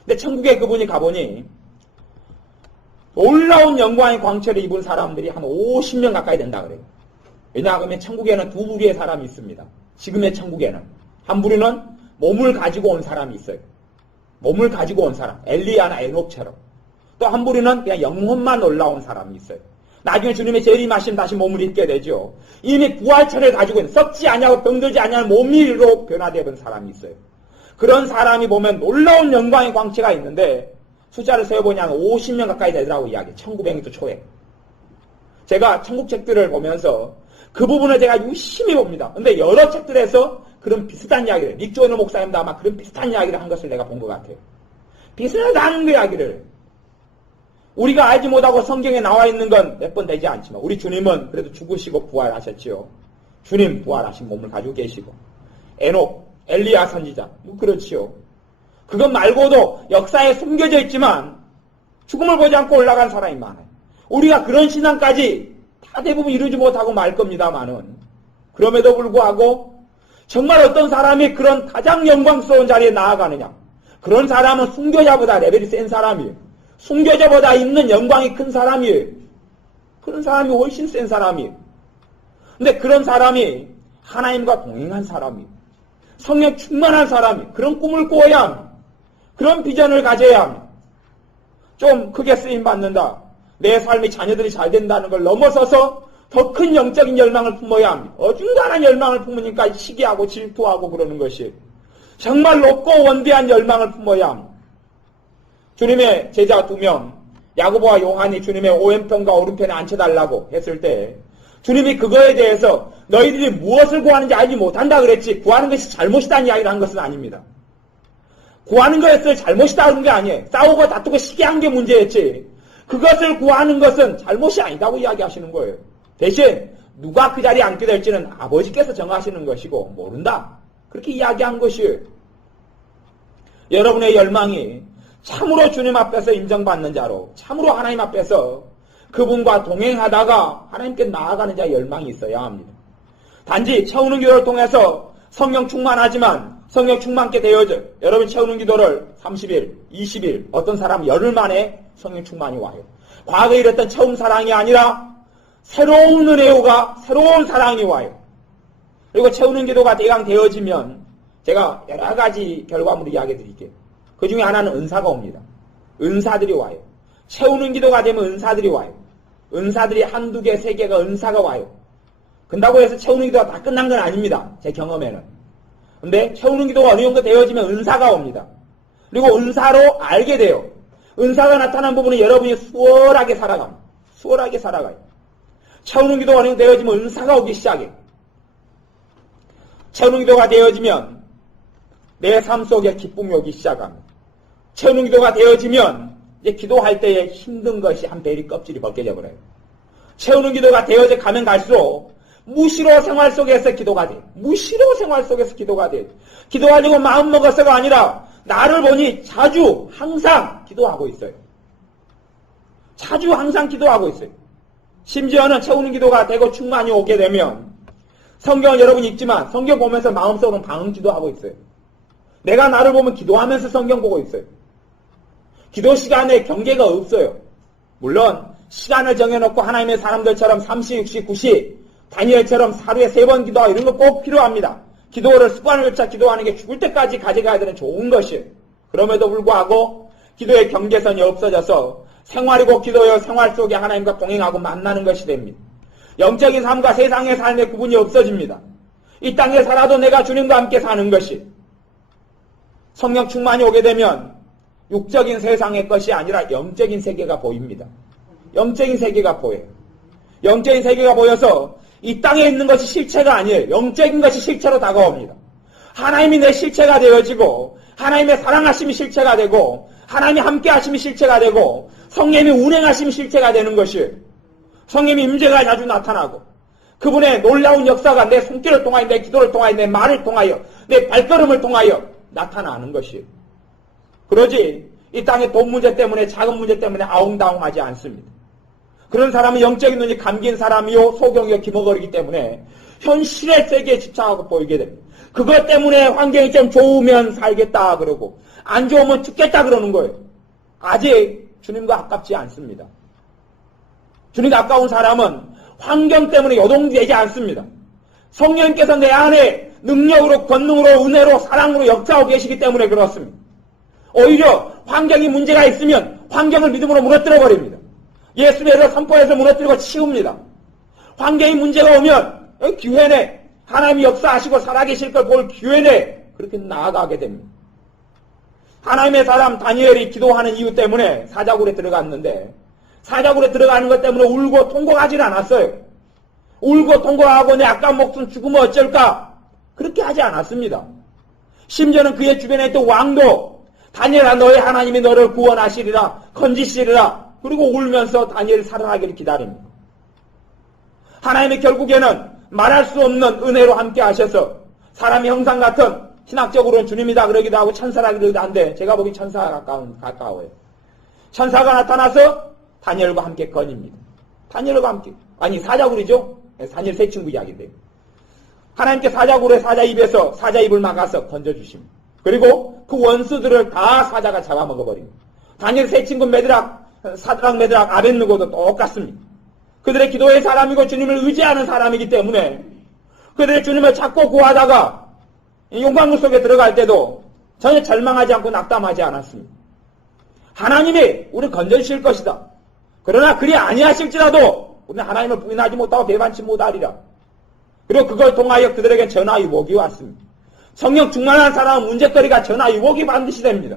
근데 천국에 그분이 가보니 놀라운 영광의 광채를 입은 사람들이 한 50명 가까이 된다 그래요. 왜냐하면 천국에는 두 부류의 사람이 있습니다. 지금의 천국에는 한 부류는 몸을 가지고 온 사람이 있어요. 몸을 가지고 온 사람, 엘리야나 에녹처럼. 또 한 부류는 그냥 영혼만 올라온 사람이 있어요. 나중에 주님의 재림하시면 다시 몸을 입게 되죠. 이미 부활체를 가지고 있는 썩지 아니하고 병들지 아니하는 몸이로 변화되는 사람이 있어요. 그런 사람이 보면 놀라운 영광의 광채가 있는데 숫자를 세어보니 한 50명 가까이 되더라고 이야기. 1900년도 초에. 제가 천국 책들을 보면서 그 부분을 제가 유심히 봅니다. 근데 여러 책들에서 그런 비슷한 이야기를, 닉 조이너 목사님도 아마 그런 비슷한 이야기를 한 것을 내가 본 것 같아요. 비슷한 그 이야기를. 우리가 알지 못하고 성경에 나와 있는 건 몇 번 되지 않지만 우리 주님은 그래도 죽으시고 부활하셨지요. 주님 부활하신 몸을 가지고 계시고 에녹, 엘리야 선지자 그렇지요. 그것 말고도 역사에 숨겨져 있지만 죽음을 보지 않고 올라간 사람이 많아요. 우리가 그런 신앙까지 다 대부분 이루지 못하고 말 겁니다만은 그럼에도 불구하고 정말 어떤 사람이 그런 가장 영광스러운 자리에 나아가느냐. 그런 사람은 순교자보다 레벨이 센 사람이에요. 순교자보다 있는 영광이 큰 사람이에요. 그런 사람이 훨씬 센 사람이에요. 근데 그런 사람이 하나님과 동행한 사람이에요. 성령 충만한 사람이 그런 꿈을 꾸어야 합니다. 그런 비전을 가져야 합니다. 좀 크게 쓰임받는다. 내 삶이 자녀들이 잘 된다는 걸 넘어서서 더 큰 영적인 열망을 품어야 합니다. 어중간한 열망을 품으니까 시기하고 질투하고 그러는 것이 정말 높고 원대한 열망을 품어야 합니다. 주님의 제자 2명 야고보와 요한이 주님의 오른편과 오른편에 앉혀달라고 했을 때 주님이 그거에 대해서 너희들이 무엇을 구하는지 알지 못한다 그랬지 구하는 것이 잘못이다는 이야기를 한 것은 아닙니다. 구하는 것을 잘못이다 그런 게 아니에요. 싸우고 다투고 시기한 게 문제였지 그것을 구하는 것은 잘못이 아니다고 이야기하시는 거예요. 대신 누가 그 자리에 앉게 될지는 아버지께서 정하시는 것이고 모른다. 그렇게 이야기한 것이에요. 여러분의 열망이 참으로 주님 앞에서 인정받는 자로 참으로 하나님 앞에서 그분과 동행하다가 하나님께 나아가는 자의 열망이 있어야 합니다. 단지 채우는 기도를 통해서 성령 충만하지만 성령 충만케 되어져 여러분 채우는 기도를 30일, 20일 어떤 사람은 열흘 만에 성령 충만이 와요. 과거에 이랬던 처음 사랑이 아니라 새로운 은혜가 새로운 사랑이 와요. 그리고 채우는 기도가 대강 되어지면 제가 여러 가지 결과물을 이야기해 드릴게요. 그 중에 하나는 은사가 옵니다. 은사들이 와요. 채우는 기도가 되면 은사들이 와요. 은사들이 한두 개, 세 개가 은사가 와요. 근다고 해서 채우는 기도가 다 끝난 건 아닙니다. 제 경험에는. 근데 채우는 기도가 어느 정도 되어지면 은사가 옵니다. 그리고 은사로 알게 돼요. 은사가 나타난 부분은 여러분이 수월하게 살아갑니다. 수월하게 살아가요. 채우는 기도가 어느 정도 되어지면 은사가 오기 시작해요. 채우는 기도가 되어지면 내 삶 속에 기쁨이 오기 시작합니다. 채우는 기도가 되어지면 이제 기도할 때에 힘든 것이 한 베리 껍질이 벗겨져 버려요. 채우는 기도가 되어져 가면 갈수록 무시로 생활 속에서 기도가 돼요. 무시로 생활 속에서 기도가 돼요. 기도하려고 마음 먹어서가 아니라 나를 보니 자주 항상 기도하고 있어요. 자주 항상 기도하고 있어요. 심지어는 채우는 기도가 되고 충만이 오게 되면 성경을 여러분이 읽지만 성경 보면서 마음속으로는 방언 기도하고 있어요. 내가 나를 보면 기도하면서 성경 보고 있어요. 기도 시간에 경계가 없어요. 물론 시간을 정해놓고 하나님의 사람들처럼 3시, 6시, 9시 다니엘처럼 하루에 3번 기도하고 이런 거 꼭 필요합니다. 기도를 습관을 차 기도하는 게 죽을 때까지 가져가야 되는 좋은 것이에요. 그럼에도 불구하고 기도의 경계선이 없어져서 생활이고 기도요 생활 속에 하나님과 동행하고 만나는 것이 됩니다. 영적인 삶과 세상의 삶의 구분이 없어집니다. 이 땅에 살아도 내가 주님과 함께 사는 것이 성령 충만이 오게 되면 육적인 세상의 것이 아니라 영적인 세계가 보입니다. 영적인 세계가 보여요. 영적인 세계가 보여서 이 땅에 있는 것이 실체가 아니에요. 영적인 것이 실체로 다가옵니다. 하나님이 내 실체가 되어지고 하나님의 사랑하심이 실체가 되고 하나님이 함께 하심이 실체가 되고 성령님이 운행하심이 실체가 되는 것이에요. 성령님의 임재가 자주 나타나고 그분의 놀라운 역사가 내 손길을 통하여 내 기도를 통하여 내 말을 통하여 내 발걸음을 통하여 나타나는 것이에요. 그러지 이 땅의 돈 문제 때문에 작은 문제 때문에 아웅다웅하지 않습니다. 그런 사람은 영적인 눈이 감긴 사람이요 소경이요 기머거리기 때문에 현실의 세계에 집착하고 보이게 됩니다. 그것 때문에 환경이 좀 좋으면 살겠다 그러고 안 좋으면 죽겠다 그러는 거예요. 아직 주님과 가깝지 않습니다. 주님과 가까운 사람은 환경 때문에 요동되지 않습니다. 성령님께서 내 안에 능력으로 권능으로 은혜로 사랑으로 역사하고 계시기 때문에 그렇습니다. 오히려 환경이 문제가 있으면 환경을 믿음으로 무너뜨려 버립니다. 예수를 선포해서 무너뜨리고 치웁니다. 환경의 문제가 오면 기회내 하나님이 역사하시고 살아계실 걸 볼 기회내 그렇게 나아가게 됩니다. 하나님의 사람 다니엘이 기도하는 이유 때문에 사자굴에 들어갔는데 사자굴에 들어가는 것 때문에 울고 통곡하지 않았어요. 울고 통곡하고 내 아까운 목숨 죽으면 어쩔까? 그렇게 하지 않았습니다. 심지어는 그의 주변에 있던 왕도 다니엘아 너의 하나님이 너를 구원하시리라 건지시리라 그리고 울면서 다니엘을 살아나기를 기다립니다. 하나님이 결국에는 말할 수 없는 은혜로 함께 하셔서 사람의 형상 같은 신학적으로는 주님이다 그러기도 하고 천사라 그러기도 한데 제가 보기 천사가 가까워요. 천사가 나타나서 다니엘과 함께 거닙니다. 다니엘과 함께 아니 사자굴이죠. 다니엘 세 친구 이야기인데 하나님께 사자굴에 사자 입에서 사자 입을 막아서 건져주십니다. 그리고 그 원수들을 다 사자가 잡아먹어버립니다. 다니엘 세 친구 사드락 메드락 아벳느고도 똑같습니다. 그들의 기도의 사람이고 주님을 의지하는 사람이기 때문에 그들의 주님을 찾고 구하다가 용광로 속에 들어갈 때도 전혀 절망하지 않고 낙담하지 않았습니다. 하나님이 우리를 건져주실 것이다. 그러나 그리 아니하실지라도 우리는 하나님을 부인하지 못하고 배반치 못하리라. 그리고 그걸 통하여 그들에게 전화유복이 왔습니다. 성령 충만한 사람은 문제거리가 전화유복이 반드시 됩니다.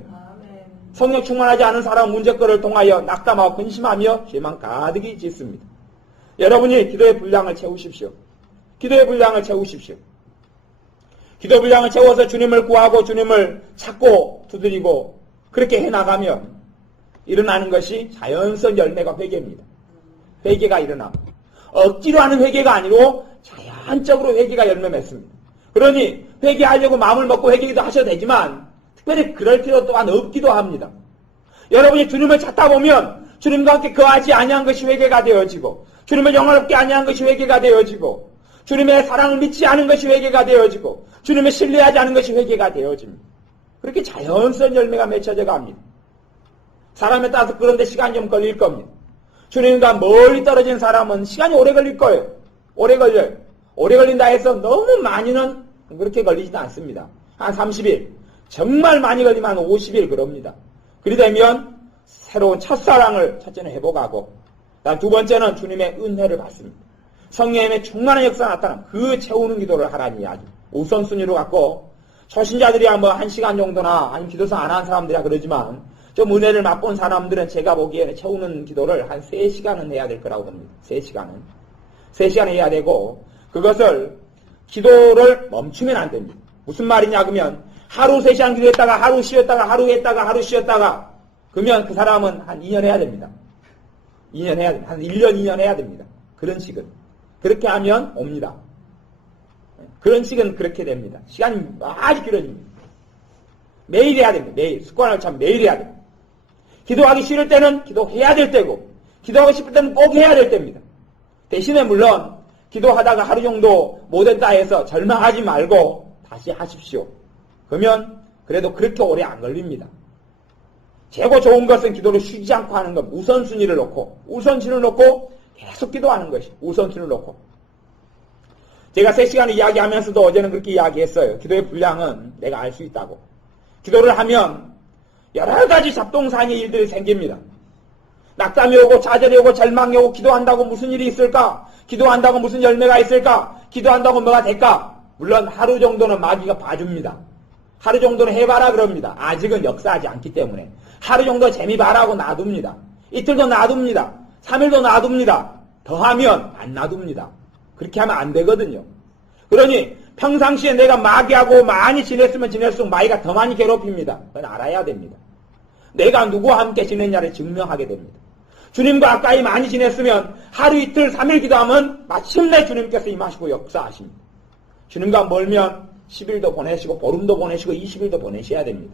성령 충만하지 않은 사람은 문제거리를 통하여 낙담하고 근심하며 죄만 가득히 짓습니다. 여러분이 기도의 분량을 채우십시오. 기도의 분량을 채우십시오. 기도 분량을 채워서 주님을 구하고 주님을 찾고 두드리고 그렇게 해나가면 일어나는 것이 자연스러운 열매가 회개입니다. 회개가 일어나. 억지로 하는 회개가 아니고 자연적으로 회개가 열매 맺습니다. 그러니 회개하려고 마음을 먹고 회개기도 하셔도 되지만 특별히 그럴 필요 또한 없기도 합니다. 여러분이 주님을 찾다 보면 주님과 함께 거하지 아니한 것이 회개가 되어지고 주님을 영화롭게 아니한 것이 회개가 되어지고 주님의 사랑을 믿지 않은 것이 회개가 되어지고 주님을 신뢰하지 않은 것이 회개가 되어집니다. 그렇게 자연스러운 열매가 맺혀져 갑니다. 사람에 따라서 그런데 시간이 좀 걸릴 겁니다. 주님과 멀리 떨어진 사람은 시간이 오래 걸릴 거예요. 오래 걸려요. 오래 걸린다 해서 너무 많이는 그렇게 걸리지도 않습니다. 한 30일. 정말 많이 걸리면 한 50일 그럽니다. 그리 되면 새로운 첫사랑을 첫째는 회복하고 두 번째는 주님의 은혜를 받습니다. 성령의 충만한 역사가 나타나면 그 채우는 기도를 하라는 이야기. 우선순위로 갖고 초신자들이야 뭐 1시간 정도나 아니면 기도서 안 하는 사람들이야 그러지만 좀 은혜를 맛본 사람들은 제가 보기에는 채우는 기도를 한 3시간은 해야 될 거라고 봅니다. 3시간 해야 되고 그것을 기도를 멈추면 안 됩니다. 무슨 말이냐 그러면 하루 3시간 기도했다가 하루 쉬었다가 하루 했다가 하루 쉬었다가 그러면 그 사람은 한 2년 해야 됩니다. 2년 해야 됩니다. 한 1년 2년 해야 됩니다. 그런 식은. 그렇게 하면 옵니다. 그런 식은 그렇게 됩니다. 시간이 아주 길어집니다. 매일 해야 됩니다. 매일. 습관을 참 매일 해야 됩니다. 기도하기 싫을 때는 기도해야 될 때고 기도하고 싶을 때는 꼭 해야 될 때입니다. 대신에 물론 기도하다가 하루 정도 못했다 해서 절망하지 말고 다시 하십시오. 그러면 그래도 그렇게 오래 안 걸립니다. 최고 좋은 것은 기도를 쉬지 않고 하는 것. 우선순위를 놓고 계속 기도하는 것이 우선순위를 놓고. 제가 3시간을 이야기하면서도 어제는 그렇게 이야기했어요. 기도의 분량은 내가 알 수 있다고. 기도를 하면 여러 가지 잡동사니 일들이 생깁니다. 낙담이 오고 좌절이 오고 절망이 오고 기도한다고 무슨 일이 있을까? 기도한다고 무슨 열매가 있을까? 기도한다고 뭐가 될까? 물론 하루 정도는 마귀가 봐줍니다. 하루 정도는 해봐라 그럽니다. 아직은 역사하지 않기 때문에. 하루 정도 재미 봐라고 놔둡니다. 이틀도 놔둡니다. 3일도 놔둡니다. 더하면 안 놔둡니다. 그렇게 하면 안 되거든요. 그러니 평상시에 내가 마귀하고 많이 지냈으면 지낼수록 마귀가 더 많이 괴롭힙니다. 그건 알아야 됩니다. 내가 누구와 함께 지냈냐를 증명하게 됩니다. 주님과 가까이 많이 지냈으면 하루 이틀 3일 기도하면 마침내 주님께서 임하시고 역사하십니다. 주님과 멀면 10일도 보내시고 보름도 보내시고 20일도 보내셔야 됩니다.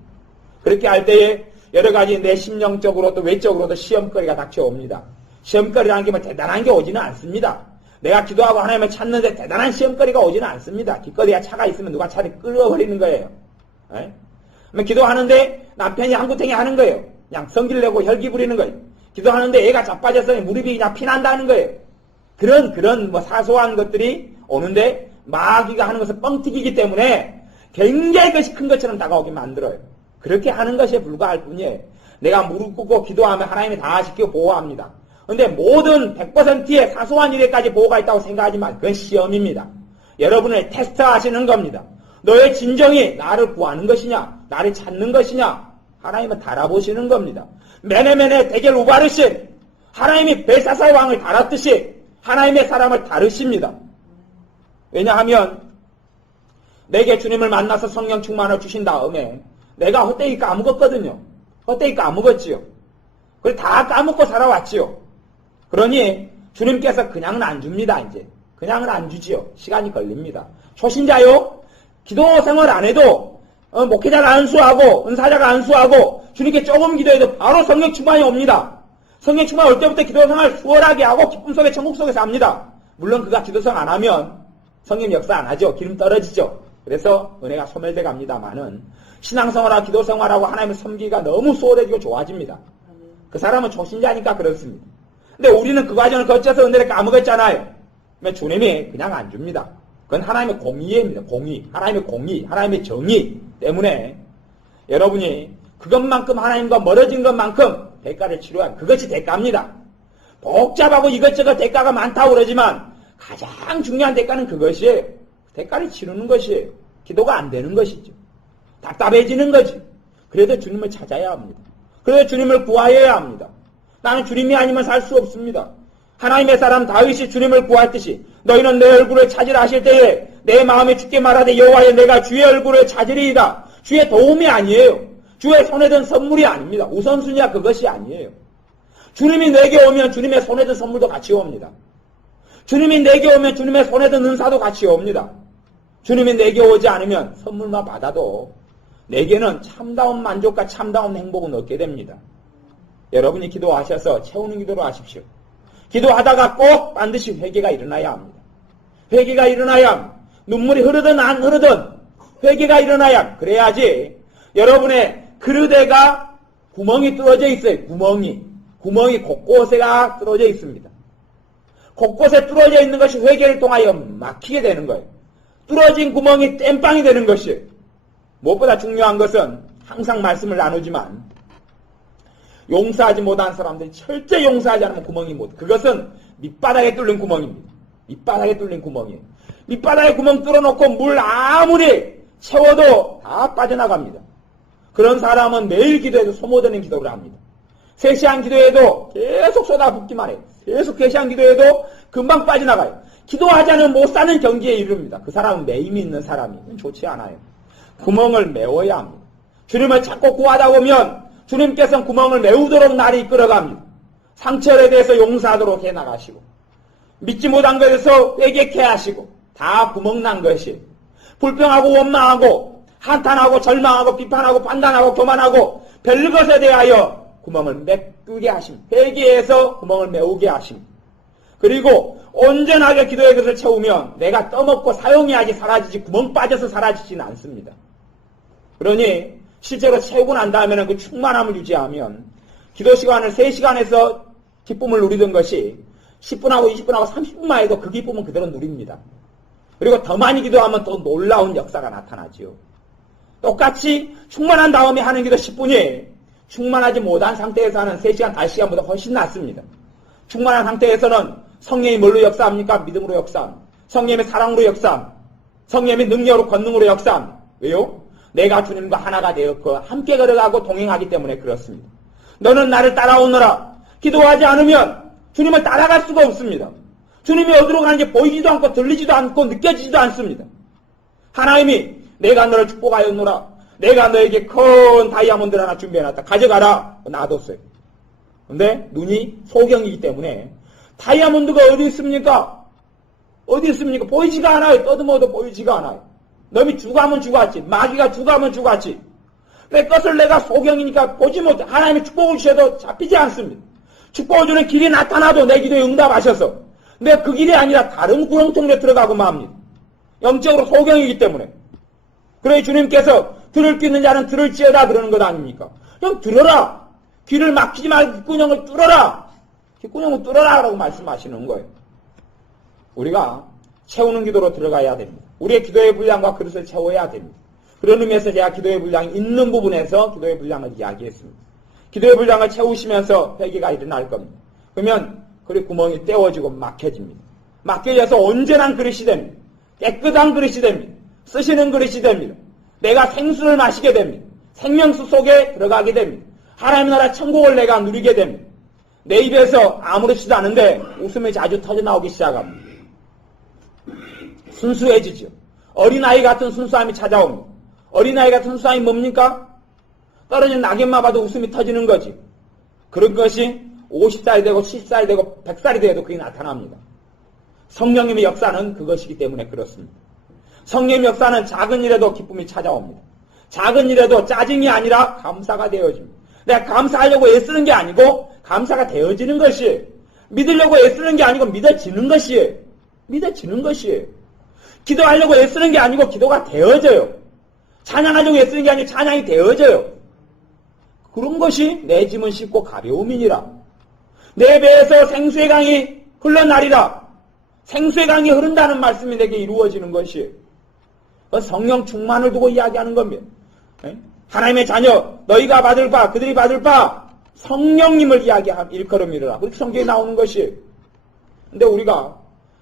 그렇게 할 때에 여러 가지 내 심령적으로도 외적으로도 시험거리가 닥쳐옵니다. 시험거리라는 게 뭐 대단한 게 오지는 않습니다. 내가 기도하고 하나님을 찾는데 대단한 시험거리가 오지는 않습니다. 뒷거리가 차가 있으면 누가 차를 끌어버리는 거예요. 기도하는데 남편이 한구탱이 하는 거예요. 그냥 성질 내고 혈기 부리는 거예요. 기도하는데 애가 자빠져서 무릎이 그냥 피난다는 거예요. 그런 뭐 사소한 것들이 오는데 마귀가 하는 것은 뻥튀기기 때문에 굉장히 것이 큰 것처럼 다가오게 만들어요. 그렇게 하는 것에 불과할 뿐이에요. 내가 무릎 꿇고 기도하면 하나님이 다 지켜 보호합니다. 근데 모든 100%의 사소한 일에까지 보호가 있다고 생각하지만 그건 시험입니다. 여러분을 테스트하시는 겁니다. 너의 진정이 나를 구하는 것이냐, 나를 찾는 것이냐, 하나님은 달아보시는 겁니다. 메네메네 데겔 우바르신, 하나님이 벨사사의 왕을 달았듯이 하나님의 사람을 다루십니다. 왜냐하면 내게 주님을 만나서 성령 충만을 주신 다음에 내가 헛되이 까먹었거든요. 헛되이 까먹었지요. 그걸 다 까먹고 살아왔지요. 그러니 주님께서 그냥은 안 줍니다. 이제 그냥은 안 주지요. 시간이 걸립니다. 초신자요, 기도 생활 안 해도 목회자가 안수하고 은사자가 안수하고 주님께 조금 기도해도 바로 성령 충만이 옵니다. 성령 충만 올 때부터 기도 생활 수월하게 하고 기쁨 속에 천국 속에서 합니다. 물론 그가 기도 생활 안 하면 성령 역사 안 하죠. 기름 떨어지죠. 그래서 은혜가 소멸돼 갑니다만은 신앙생활하고 기도생활하고 하나님을 섬기기가 너무 수월해지고 좋아집니다. 그 사람은 초신자니까 그렇습니다. 근데 우리는 그 과정을 거쳐서 은혜를 까먹었잖아요. 그러면 주님이 그냥 안 줍니다. 그건 하나님의 공의입니다. 공의. 하나님의 공의. 하나님의 정의 때문에 여러분이 그것만큼 하나님과 멀어진 것만큼 대가를 치러야 합니다. 그것이 대가입니다. 복잡하고 이것저것 대가가 많다고 그러지만 가장 중요한 대가는 그것이에요. 대가를 치르는 것이에요. 기도가 안 되는 것이죠. 답답해지는 거지. 그래도 주님을 찾아야 합니다. 그래도 주님을 구하여야 합니다. 나는 주님이 아니면 살 수 없습니다. 하나님의 사람 다윗이 주님을 구했듯이 너희는 내 얼굴을 찾으라 하실 때에 내 마음에 주께 말하되 여호와여 내가 주의 얼굴을 찾으리이다. 주의 도움이 아니에요. 주의 손에 든 선물이 아닙니다. 우선순위가 그것이 아니에요. 주님이 내게 오면 주님의 손에 든 선물도 같이 옵니다. 주님이 내게 오면 주님의 손에 든 은사도 같이 옵니다. 주님이 내게 오지 않으면 선물만 받아도 내게는 참다운 만족과 참다운 행복은 얻게 됩니다. 여러분이 기도하셔서 채우는 기도로 하십시오. 기도하다가 꼭 반드시 회개가 일어나야 합니다. 회개가 일어나야 합니다. 눈물이 흐르든 안 흐르든 회개가 일어나야 합니다. 그래야지 여러분의 그릇에가 구멍이 뚫어져 있어요. 구멍이 곳곳에가 뚫어져 있습니다. 곳곳에 뚫어져 있는 것이 회개를 통하여 막히게 되는 거예요. 뚫어진 구멍이 땜빵이 되는 것이에요. 무엇보다 중요한 것은 항상 말씀을 나누지만 용서하지 못한 사람들이 절대 용서하지 않으면 구멍이 못. 그것은 밑바닥에 뚫린 구멍입니다. 밑바닥에 뚫린 구멍이에요. 밑바닥에 구멍 뚫어놓고 물 아무리 채워도 다 빠져나갑니다. 그런 사람은 매일 기도해도 소모되는 기도를 합니다. 3시간 기도해도 계속 쏟아붓기만 해요. 계속 3시간 기도해도 금방 빠져나가요. 기도하지 않으면 못 사는 경지에 이릅니다. 그 사람은 매임이 있는 사람이 좋지 않아요. 구멍을 메워야 합니다. 주님을 찾고 구하다 보면 주님께서는 구멍을 메우도록 날이 이끌어갑니다. 상처에 대해서 용서하도록 해나가시고 믿지 못한 것에서 회개케 하시고 다 구멍난 것이 불평하고 원망하고 한탄하고 절망하고 비판하고 판단하고 교만하고 별것에 대하여 구멍을 메꾸게 하십니다. 회개해서 구멍을 메우게 하십니다. 그리고 온전하게 기도의 것을 채우면 내가 떠먹고 사용해야지 사라지지 구멍 빠져서 사라지지는 않습니다. 그러니 실제로 채우고 난 다음에는 그 충만함을 유지하면 기도 시간을 3시간에서 기쁨을 누리던 것이 10분하고 20분하고 30분만 해도 그 기쁨은 그대로 누립니다. 그리고 더 많이 기도하면 더 놀라운 역사가 나타나지요. 똑같이 충만한 다음에 하는 기도 10분이 충만하지 못한 상태에서 하는 3시간, 5시간보다 훨씬 낫습니다. 충만한 상태에서는 성령이 뭘로 역사합니까? 믿음으로 역사합니다. 성령의 사랑으로 역사합니다. 성령의 능력으로 권능으로 역사합니다. 왜요? 내가 주님과 하나가 되었고 함께 걸어가고 동행하기 때문에 그렇습니다. 너는 나를 따라오너라. 기도하지 않으면 주님을 따라갈 수가 없습니다. 주님이 어디로 가는지 보이지도 않고 들리지도 않고 느껴지지도 않습니다. 하나님이 내가 너를 축복하였노라. 내가 너에게 큰 다이아몬드를 하나 준비해놨다. 가져가라. 놔뒀어요. 근데 눈이 소경이기 때문에 다이아몬드가 어디 있습니까? 어디 있습니까? 보이지가 않아요. 떠듬어도 보이지가 않아요. 놈이 죽어가면 죽었지. 마귀가 죽어가면 죽었지. 내 것을 내가 소경이니까 보지 못해. 하나님이 축복을 주셔도 잡히지 않습니다. 축복을 주는 길이 나타나도 내 기도에 응답하셔서 내가 그 길이 아니라 다른 구렁텅이로 들어가고 맙니다. 영적으로 소경이기 때문에. 그래 주님께서 들을 수 있는 자는 들을지어다 그러는 것 아닙니까? 그냥 들어라. 귀를 막히지 말고 귓구녕을 뚫어라. 귓구녕을 뚫어라 라고 말씀하시는 거예요. 우리가 채우는 기도로 들어가야 됩니다. 우리의 기도의 분량과 그릇을 채워야 됩니다. 그런 의미에서 제가 기도의 분량이 있는 부분에서 기도의 분량을 이야기했습니다. 기도의 분량을 채우시면서 회개가 일어날 겁니다. 그러면 그릇 구멍이 떼워지고 막혀집니다. 막혀져서 온전한 그릇이 됩니다. 깨끗한 그릇이 됩니다. 쓰시는 그릇이 됩니다. 내가 생수를 마시게 됩니다. 생명수 속에 들어가게 됩니다. 하나님 나라 천국을 내가 누리게 됩니다. 내 입에서 아무렇지도 않은데 웃음이 자주 터져나오기 시작합니다. 순수해지죠. 어린아이 같은 순수함이 찾아옵니다. 어린아이 같은 순수함이 뭡니까? 떨어진 낙엽만 봐도 웃음이 터지는 거지. 그런 것이 50살이 되고 70살이 되고 100살이 되어도 그게 나타납니다. 성령님의 역사는 그것이기 때문에 그렇습니다. 성령님의 역사는 작은 일에도 기쁨이 찾아옵니다. 작은 일에도 짜증이 아니라 감사가 되어집니다. 내가 감사하려고 애쓰는 게 아니고 감사가 되어지는 것이에요. 믿으려고 애쓰는 게 아니고 믿어지는 것이에요. 믿어지는 것이에요. 기도하려고 애쓰는 게 아니고 기도가 되어져요. 찬양하려고 애쓰는 게 아니고 찬양이 되어져요. 그런 것이 내 짐은 쉽고 가벼움이니라. 내 배에서 생수의 강이 흘러나리라. 생수의 강이 흐른다는 말씀이 내게 이루어지는 것이에요. 성령 충만을 두고 이야기하는 겁니다. 하나님의 자녀, 너희가 받을 바, 그들이 받을 바, 성령님을 일컬음이라. 그렇게 성경에 나오는 것이에요. 근데 우리가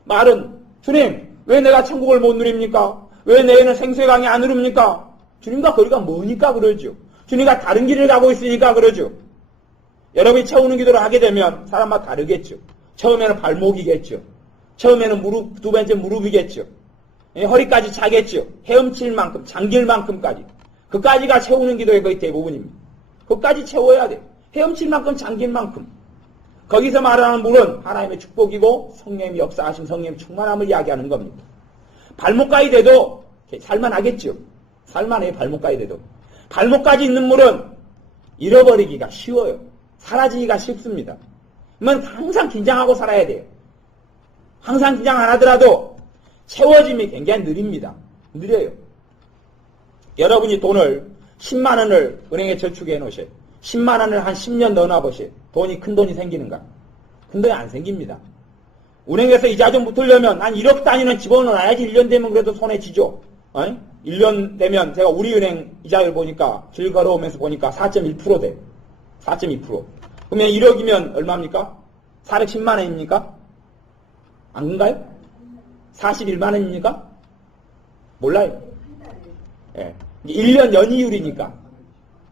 말은, 주님, 왜 내가 천국을 못 누립니까? 왜 내에는 생수의 강이 안 흐릅니까? 주님과 거리가 뭐니까 그러죠. 주님과 다른 길을 가고 있으니까 그러죠. 여러분이 채우는 기도를 하게 되면 사람마다 다르겠죠. 처음에는 발목이겠죠. 처음에는 무릎, 두 번째 무릎이겠죠. 허리까지 차겠죠. 헤엄칠 만큼, 잠길 만큼까지. 그까지가 채우는 기도의 거의 대부분입니다. 그까지 채워야 돼. 헤엄칠 만큼, 잠길 만큼. 거기서 말하는 물은 하나님의 축복이고 성령님의 역사하신 성령님의 충만함을 이야기하는 겁니다. 발목까지 돼도 살만하겠죠. 살만해요. 발목까지 돼도. 발목까지 있는 물은 잃어버리기가 쉬워요. 사라지기가 쉽습니다. 그러면 항상 긴장하고 살아야 돼요. 항상 긴장 안 하더라도 채워짐이 굉장히 느립니다. 느려요. 여러분이 돈을 10만 원을 은행에 저축해 놓으세요. 10만 원을 한 10년 넣어놔 보세요. 큰 돈이 생기는가? 큰 돈이 안 생깁니다. 은행에서 이자 좀 붙으려면 한 1억 단위는 집어넣어야지 1년 되면 그래도 손에 쥐죠. 1년 되면 제가 우리은행 이자율 보니까 길 걸어오면서 보니까 4.1% 돼요. 4.2%. 그러면 1억이면 얼마입니까? 410만 원입니까? 안 그런가요? 41만 원입니까? 몰라요. 예. 1년 연이율이니까.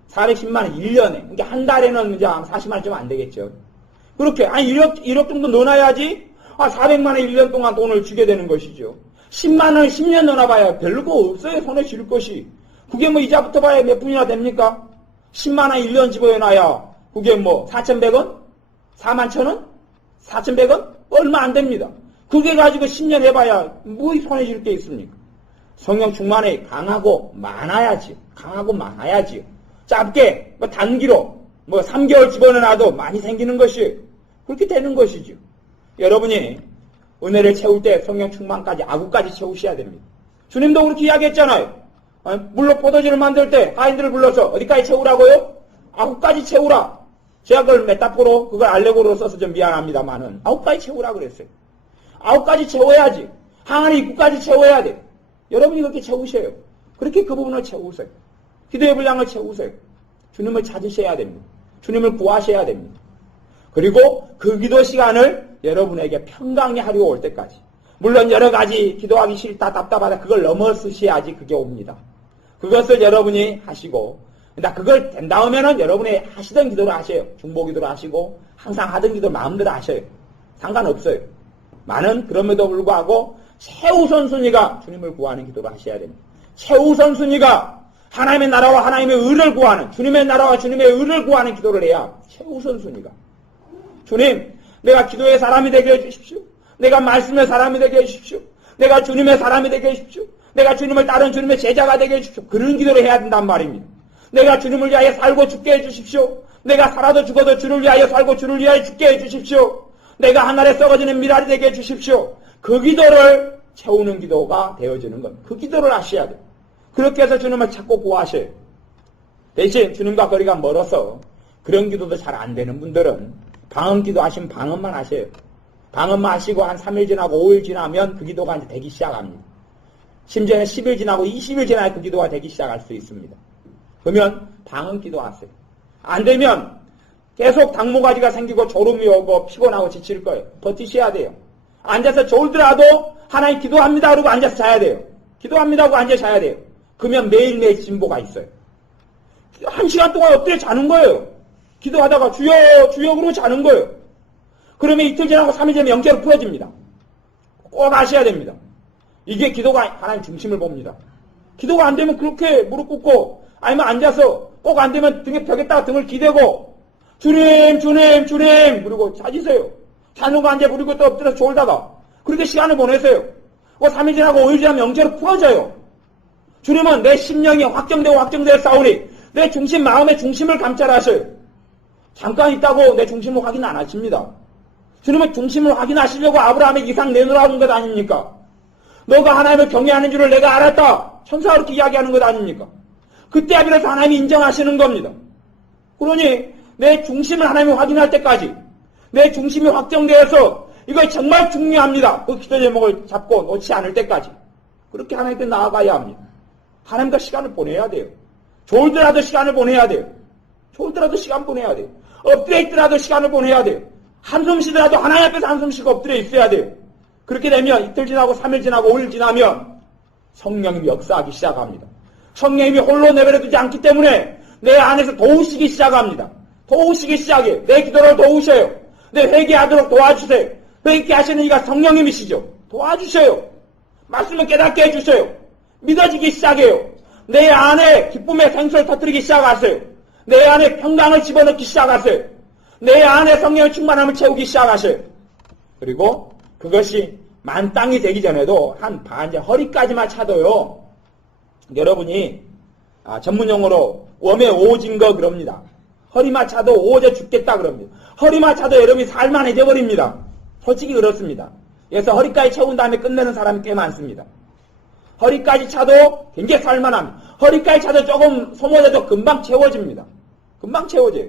410만 원 1년에. 그러니까 한 달에는 이제 40만 원 좀 안 되겠죠. 그렇게, 1억 정도 넣어놔야지, 400만 원 1년 동안 돈을 주게 되는 것이죠. 10만 원 10년 넣어놔봐야 별거 없어요. 손에 쥘 것이. 그게 뭐 이자부터 봐야 몇 분이나 됩니까? 10만 원 1년 집어넣어놔야 그게 뭐 4,100원? 4만 1,000원? 4,100원? 얼마 안 됩니다. 그게 가지고 10년 해봐야 뭐 손에 쥘 게 있습니까? 성령 충만에 강하고 많아야지. 강하고 많아야지. 짧게, 단기로, 3개월 집어넣어놔도 많이 생기는 것이, 그렇게 되는 것이죠. 여러분이 은혜를 채울 때 성령 충만까지, 아구까지 채우셔야 됩니다. 주님도 그렇게 이야기했잖아요. 물로 포도주를 만들 때 하인들을 불러서 어디까지 채우라고요? 아구까지 채우라. 제가 그걸 메타포로, 그걸 알레고로 써서 좀 미안합니다만은, 아구까지 채우라 그랬어요. 아구까지 채워야지. 항아리 입구까지 채워야 돼. 여러분이 그렇게 채우세요. 그렇게 그 부분을 채우세요. 기도의 분량을 채우세요. 주님을 찾으셔야 됩니다. 주님을 구하셔야 됩니다. 그리고 그 기도 시간을 여러분에게 평강의 하루가 올 때까지. 물론 여러 가지 기도하기 싫다, 답답하다, 그걸 넘어서셔야지 그게 옵니다. 그것을 여러분이 하시고, 그걸 된 다음에는 여러분이 하시던 기도를 하셔요. 중보 기도를 하시고, 항상 하던 기도 마음대로 하셔요. 상관없어요. 많은 그럼에도 불구하고, 최우선 순위가 주님을 구하는 기도를 하셔야 됩니다. 최우선 순위가 하나님의 나라와 하나님의 의를 구하는, 주님의 나라와 주님의 의를 구하는 기도를 해야 최우선 순위가. 주님, 내가 기도의 사람이 되게 해주십시오. 내가 말씀의 사람이 되게 해주십시오. 내가 주님의 사람이 되게 해주십시오. 내가 주님을 따른 주님의 제자가 되게 해주십시오. 그런 기도를 해야 된단 말입니다. 내가 주님을 위하여 살고 죽게 해주십시오. 내가 살아도 죽어도 주를 위하여 살고 주를 위하여 죽게 해주십시오. 내가 하늘에 썩어지는 미랄이 되게 해주십시오. 그 기도를 채우는 기도가 되어지는 겁니다. 그 기도를 하셔야 돼요. 그렇게 해서 주님을 찾고 구하셔요. 대신 주님과 거리가 멀어서 그런 기도도 잘 안 되는 분들은 방언 기도 하시면 방언만 하셔요. 방언만 하시고 한 3일 지나고 5일 지나면 그 기도가 이제 되기 시작합니다. 심지어는 10일 지나고 20일 지나야 그 기도가 되기 시작할 수 있습니다. 그러면 방언 기도 하세요. 안 되면 계속 당모가지가 생기고 졸음이 오고 피곤하고 지칠 거예요. 버티셔야 돼요. 앉아서 졸더라도 하나님 기도합니다 그러고 앉아서 자야 돼요. 기도합니다 하고 앉아서 자야 돼요. 그러면 매일매일 진보가 있어요. 1시간 동안 엎드려 자는 거예요. 기도하다가 주여 주여 그러고 자는 거예요. 그러면 이틀 지나고 3일 지나면 영적으로 풀어집니다. 꼭 아셔야 됩니다. 이게 기도가 하나님 중심을 봅니다. 기도가 안 되면 그렇게 무릎 꿇고 아니면 앉아서 꼭 안 되면 등에 벽에다가 등을 기대고 주님 주님 주님 그리고 찾으세요. 자는 거 앉아 부리고 또 엎드려서 졸다가 그렇게 시간을 보내세요. 3일 지나고 5일 지나면 영적으로 풀어져요. 주님은 내 심령이 확정되고 확정되어 싸우니 내 중심 마음의 중심을 감찰하셔요. 잠깐 있다고 내 중심을 확인 안 하십니다. 주님은 중심을 확인하시려고 아브라함의 이상 내놓으라는 것 아닙니까? 너가 하나님을 경외하는 줄을 내가 알았다. 천사가 그렇게 이야기하는 것 아닙니까? 그때 비로소 하나님이 인정하시는 겁니다. 그러니 내 중심을 하나님이 확인할 때까지 내 중심이 확정되어서 이거 정말 중요합니다. 그 기도 제목을 잡고 놓지 않을 때까지 그렇게 하나님께 나아가야 합니다. 하나님과 시간을 보내야 돼요. 졸더라도 시간을 보내야 돼요. 졸더라도 시간 보내야 돼요. 엎드려 있더라도 시간을 보내야 돼요. 한숨 쉬더라도 하나님 앞에서 한숨 쉬고 엎드려 있어야 돼요. 그렇게 되면 이틀 지나고 3일 지나고 5일 지나면 성령님이 역사하기 시작합니다. 성령님이 홀로 내버려두지 않기 때문에 내 안에서 도우시기 시작합니다. 도우시기 시작해요. 내 기도를 도우셔요. 내 회개하도록 도와주세요. 회개하시는 이가 성령님이시죠. 도와주셔요. 말씀을 깨닫게 해주세요. 믿어지기 시작해요. 내 안에 기쁨의 생수를 터뜨리기 시작하세요. 내 안에 평강을 집어넣기 시작하세요. 내 안에 성령의 충만함을 채우기 시작하세요. 그리고 그것이 만땅이 되기 전에도 한 반제 허리까지만 차도요. 여러분이 전문용어로 웜에 오진 거 그럽니다. 허리만 차도 오져 죽겠다 그럽니다. 허리만 차도 여러분이 살만해져 버립니다. 솔직히 그렇습니다. 그래서 허리까지 채운 다음에 끝내는 사람이 꽤 많습니다. 허리까지 차도 굉장히 살만합니다. 허리까지 차도 조금 소모돼도 금방 채워집니다. 금방 채워져요.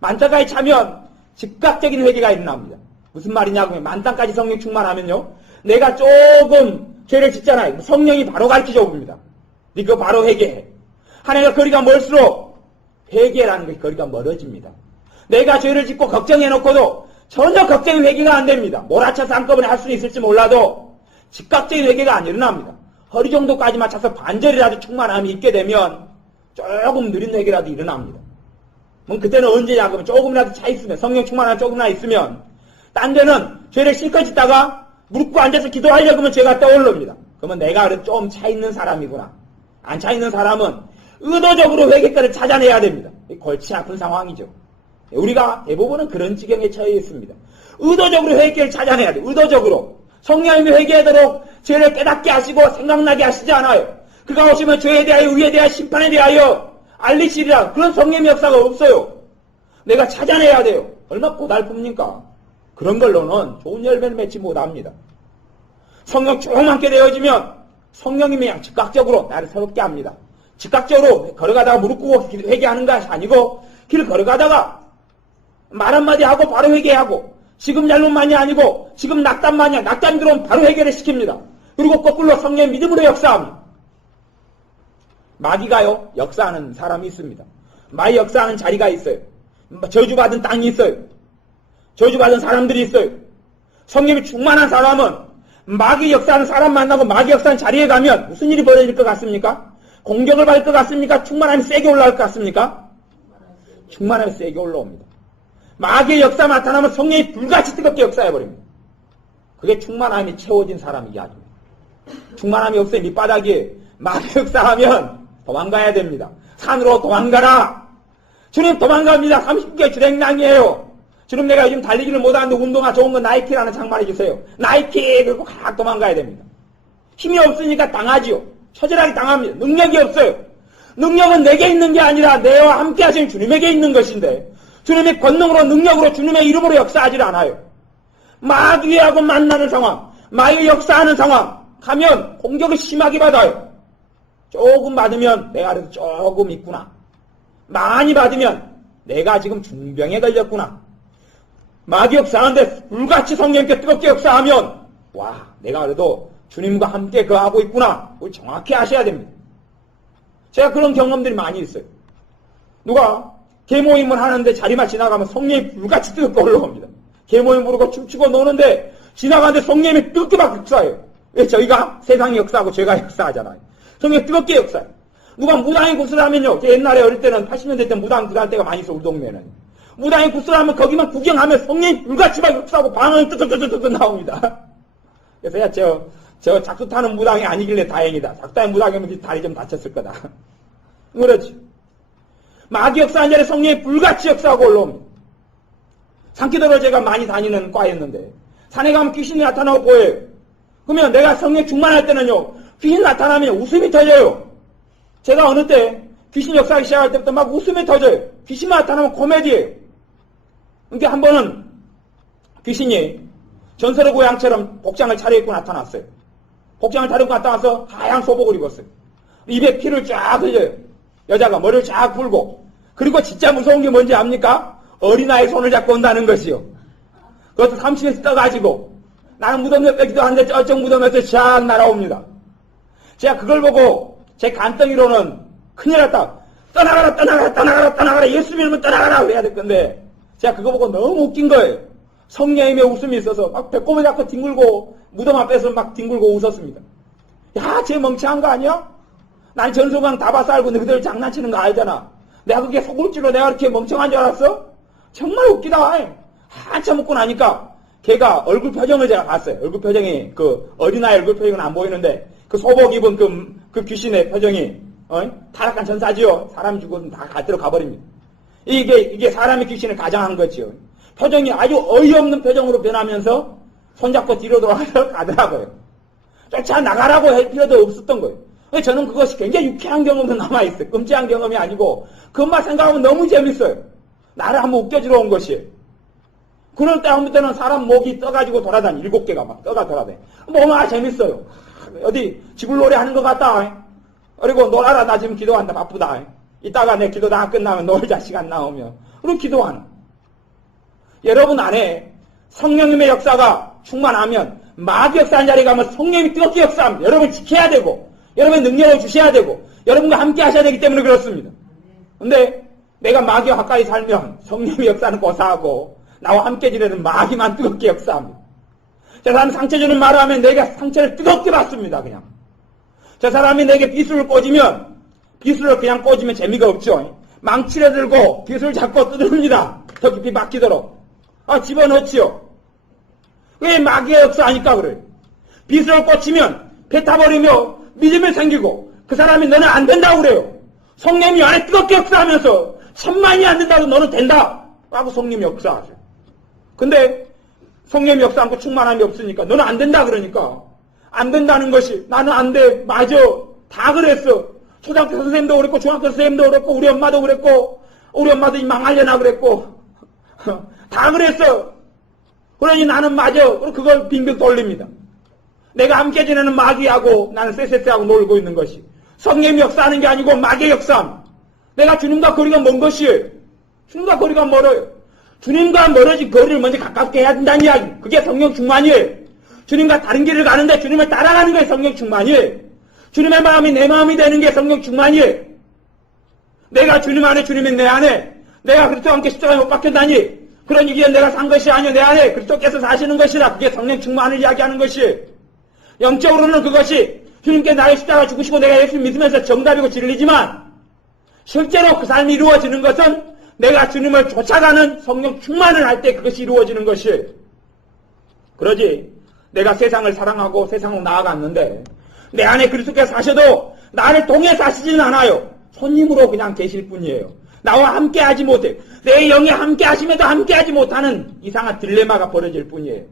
만땅까지 차면 즉각적인 회개가 일어납니다. 무슨 말이냐 하면 만땅까지 성령 충만하면요. 내가 조금 죄를 짓잖아요. 성령이 바로 가르치죠 봅니다. 네 그거 바로 회개해. 하나님과 거리가 멀수록 회개라는 것이 거리가 멀어집니다. 내가 죄를 짓고 걱정해놓고도 전혀 걱정이 회개가 안 됩니다. 몰아쳐서 한꺼번에 할 수는 있을지 몰라도 즉각적인 회개가 안 일어납니다. 허리 정도까지만 차서 반절이라도 충만함이 있게 되면 조금 느린 회개라도 일어납니다. 그럼 그때는 언제냐 그러면 조금이라도 차 있으면 성령 충만함 조금이나 있으면 딴 데는 죄를 실컷 짓다가 무릎 꿇고 앉아서 기도하려고 하면 죄가 떠오릅니다. 그러면 내가 그래도 좀 차 있는 사람이구나. 안 차 있는 사람은 의도적으로 회개거리를 찾아내야 됩니다. 골치 아픈 상황이죠. 우리가 대부분은 그런 지경에 처해 있습니다. 의도적으로 회개를 찾아내야 돼요. 의도적으로. 성령님이 회개하도록 죄를 깨닫게 하시고 생각나게 하시지 않아요. 그가 오시면 죄에 대하여 의에 대하여 심판에 대하여 알리시리라. 그런 성령의 역사가 없어요. 내가 찾아내야 돼요. 얼마나 고달픕니까? 그런 걸로는 좋은 열매를 맺지 못합니다. 성령 조금만게 되어지면 성령님이 즉각적으로 나를 새롭게 합니다. 즉각적으로 걸어가다가 무릎 꿇고 회개하는 것이 아니고 길 걸어가다가 말 한마디 하고 바로 회개하고 지금 잘못만이 아니고 지금 낙담만이야. 낙담 들어오면 바로 회개를 시킵니다. 그리고 거꾸로 성령의 믿음으로 역사합니다. 마귀가요 역사하는 사람이 있습니다. 마귀 역사하는 자리가 있어요. 저주받은 땅이 있어요. 저주받은 사람들이 있어요. 성령이 충만한 사람은 마귀 역사하는 사람 만나고 마귀 역사하는 자리에 가면 무슨 일이 벌어질 것 같습니까? 공격을 받을 것 같습니까? 충만함이 세게 올라올 것 같습니까? 충만함이 세게 올라옵니다. 마귀의 역사 나타나면 성령이 불같이 뜨겁게 역사해버립니다. 그게 충만함이 채워진 사람이 이야기입니다. 충만함이 없어요. 밑바닥에 마귀 역사하면 도망가야 됩니다. 산으로 도망가라. 주님 도망갑니다. 30개 주행량이에요. 주님 내가 요즘 달리기를 못하는데 운동화 좋은 건 나이키라는 장만해 주세요. 나이키 그리고 각 도망가야 됩니다. 힘이 없으니까 당하지요. 처절하게 당합니다. 능력이 없어요. 능력은 내게 있는 게 아니라 내와 함께 하시는 주님에게 있는 것인데 주님의 권능으로 능력으로 주님의 이름으로 역사하지 않아요. 마귀하고 만나는 상황, 마귀 역사하는 상황 가면 공격을 심하게 받아요. 조금 받으면 내가 그래도 조금 있구나. 많이 받으면 내가 지금 중병에 걸렸구나. 마귀 역사하는데 불같이 성령께 뜨겁게 역사하면 와 내가 그래도 주님과 함께 거하고 있구나. 그걸 정확히 아셔야 됩니다. 제가 그런 경험들이 많이 있어요. 누가 계모임을 하는데 자리만 지나가면 성령이 불같이 뜨겁게 올라옵니다. 계모임 부르고 춤추고 노는데 지나가는데 성령이 뜨겁게 막 역사해요. 왜? 저희가 세상이 역사하고 죄가 역사하잖아요. 성령이 뜨겁게 역사해요. 누가 무당이 구슬을 하면요. 옛날에 어릴 때는 80년대 때 무당 구슬할 때가 많이 있어, 우리 동네는. 무당이 구슬을 하면 거기만 구경하면 성령이 불같이 막 역사하고 방언이 뜨뜨뜨뜨뜨 나옵니다. 그래서 야, 저 작두 타는 무당이 아니길래 다행이다. 작두 타는 무당이면 다리 좀 다쳤을 거다. 그렇지. 마귀 역사한 자리에 성령이 불같이 역사하고 올라옵니다. 산기도로 제가 많이 다니는 과였는데 산에 가면 귀신이 나타나고 보여요. 그러면 내가 성령 충만할 때는요. 귀신 나타나면 웃음이 터져요. 제가 어느 때 귀신 역사하기 시작할 때부터 막 웃음이 터져요. 귀신만 나타나면 코미디예요. 근데 한 번은 귀신이 전설의 고향처럼 복장을 차려입고 나타났어요. 복장을 차려입고 나타나서 하얀 소복을 입었어요. 입에 피를 쫙 흘려요. 여자가 머리를 쫙 풀고. 그리고 진짜 무서운 게 뭔지 압니까? 어린아이 손을 잡고 온다는 것이요. 그것도 30에서 떠가지고 나는 무덤에 뺏기도 하는데 저쪽 무덤에서 쫙 날아옵니다. 제가 그걸 보고 제 간덩이로는 큰일 났다. 떠나가라 떠나가라 떠나가라 떠나가라 예수 믿으면 떠나가라 해야 될 건데 제가 그거 보고 너무 웃긴 거예요. 성령님의 웃음이 있어서 막 배꼽을 잡고 뒹굴고 무덤 앞에서 막 뒹굴고 웃었습니다. 야, 쟤 멍청한 거 아니야? 난 전소강 다 봐서 알고 너희들 장난치는 거 알잖아. 내가 그게 속을지로 내가 그렇게 멍청한 줄 알았어? 정말 웃기다. 한참 웃고 나니까 걔가 얼굴 표정을 제가 봤어요. 얼굴 표정이 그 어린아이 얼굴 표정은 안 보이는데 그 소복 입은 그 귀신의 표정이 타락한 천사지요. 사람이 죽으면 다 갓대로 가버립니다. 이게 사람의 귀신을 가장한 거지요. 표정이 아주 어이없는 표정으로 변하면서 손잡고 뒤로 돌아가서 가더라고요. 쫓아나가라고 할 필요도 없었던 거예요. 저는 그것이 굉장히 유쾌한 경험도 남아있어요. 끔찍한 경험이 아니고 그것만 생각하면 너무 재밌어요. 나를 한번 웃겨주러 온 것이. 그럴 때 한 때는 사람 목이 떠가지고 돌아다니 7개가 막 떠가 돌아다니. 너무 재밌어요. 어디 지불놀이 하는 것 같다. 그리고 놀아라. 나 지금 기도한다. 바쁘다. 이따가 내 기도 다 끝나면 놀자 시간 나오면. 그리고 기도하는. 여러분 안에 성령님의 역사가 충만하면 마귀 역사한 자리에 가면 성령님이 뜨겁게 역사합니다. 여러분 지켜야 되고 여러분 능력을 주셔야 되고 여러분과 함께 하셔야 되기 때문에 그렇습니다. 근데 내가 마귀와 가까이 살면 성령의 역사는 고사하고 나와 함께 지내는 마귀만 뜨겁게 역사합니다. 저 사람 상처 주는 말을 하면 내가 상처를 뜨겁게 받습니다. 그냥. 저 사람이 내게 비수를 꽂으면 비수를 그냥 꽂으면 재미가 없죠. 망치를 들고 비수를 잡고 두드립니다. 더 깊이 박히도록. 집어넣지요. 왜 마귀의 역사하니까 그래요. 비수를 꽂히면 뱉어버리며 믿음이 생기고 그 사람이 너는 안 된다고 그래요. 성령이 안에 뜨겁게 역사하면서 천만이 안 된다고 너는 된다 라고 성령이 역사하세요. 근데 성령이 역사하고 충만함이 없으니까 너는 안 된다 그러니까 안 된다는 것이 나는 안 돼. 맞아. 다 그랬어. 초등학교 선생님도 그랬고 중학교 선생님도 그랬고 우리 엄마도 그랬고 우리 엄마도 망하려나 그랬고 다 그랬어. 그러니 나는 맞아. 그걸 빙빙 돌립니다. 내가 함께 지내는 마귀하고 나는 쎄쎄쎄하고 놀고 있는 것이 성령이 역사하는 게 아니고 마귀의 역사함. 내가 주님과 거리가 먼 것이에요. 주님과 거리가 멀어요. 주님과 멀어진 거리를 먼저 가깝게 해야 된다는 이야기. 그게 성령 충만이에요. 주님과 다른 길을 가는데 주님을 따라가는 게 성령 충만이에요. 주님의 마음이 내 마음이 되는 게 성령 충만이에요. 내가 주님 안에 주님이 내 안에 내가 그리스도와 함께 십자가에 못 박혔다니 그런 얘기에 내가 산 것이 아니요 내 안에 그리스도께서 사시는 것이라. 그게 성령 충만을 이야기하는 것이에요. 영적으로는 그것이 주님께 나의 십자가 죽으시고 내가 예수 믿으면서 정답이고 진리지만 실제로 그 삶이 이루어지는 것은 내가 주님을 쫓아가는 성령 충만을 할 때 그것이 이루어지는 것이에요. 그러지 내가 세상을 사랑하고 세상으로 나아갔는데 내 안에 그리스도께서 사셔도 나를 통해 사시지는 않아요. 손님으로 그냥 계실 뿐이에요. 나와 함께 하지 못해요. 내 영에 함께 하심에도 함께 하지 못하는 이상한 딜레마가 벌어질 뿐이에요.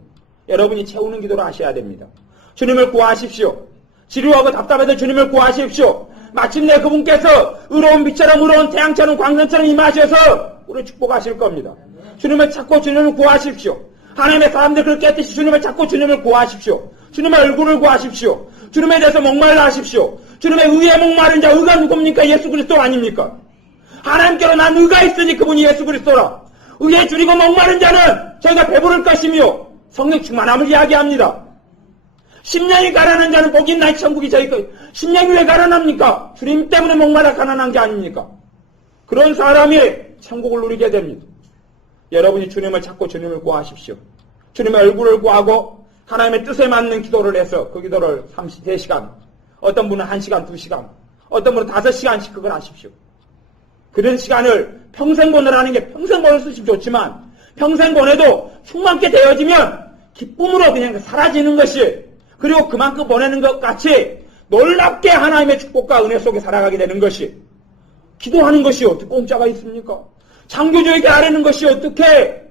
여러분이 채우는 기도를 하셔야 됩니다. 주님을 구하십시오. 지루하고 답답해도 주님을 구하십시오. 마침내 그분께서 의로운 빛처럼 의로운 태양처럼 광선처럼 임하셔서 우리를 축복하실 겁니다. 주님을 찾고 주님을 구하십시오. 하나님의 사람들 그렇게 했듯이 주님을 찾고 주님을 구하십시오. 주님의 얼굴을 구하십시오. 주님에 대해서 목말라 하십시오. 주님의 의에 목마른 자 의가 누굽니까? 예수 그리스도 아닙니까? 하나님께로 난 의가 있으니 그분이 예수 그리스도라. 의에 줄이고 목마른 자는 저희가 배부를 것이며 성령 충만함을 이야기합니다. 심령이 가난한 자는 복이 있나니 천국이 저희 것. 심령이 왜 가난합니까? 주님 때문에 목말라 가난한 게 아닙니까? 그런 사람이 천국을 누리게 됩니다. 여러분이 주님을 찾고 주님을 구하십시오. 주님의 얼굴을 구하고 하나님의 뜻에 맞는 기도를 해서 그 기도를 3시간, 어떤 분은 1시간, 2시간, 어떤 분은 5시간씩 그걸 하십시오. 그런 시간을 평생 보내라는 게 평생 보낼 수 있으면 좋지만 평생 보내도 충만케 되어지면 기쁨으로 그냥 사라지는 것이, 그리고 그만큼 보내는 것 같이 놀랍게 하나님의 축복과 은혜 속에 살아가게 되는 것이, 기도하는 것이 어떻게 공짜가 있습니까? 창조주에게 아뢰는 것이 어떻게,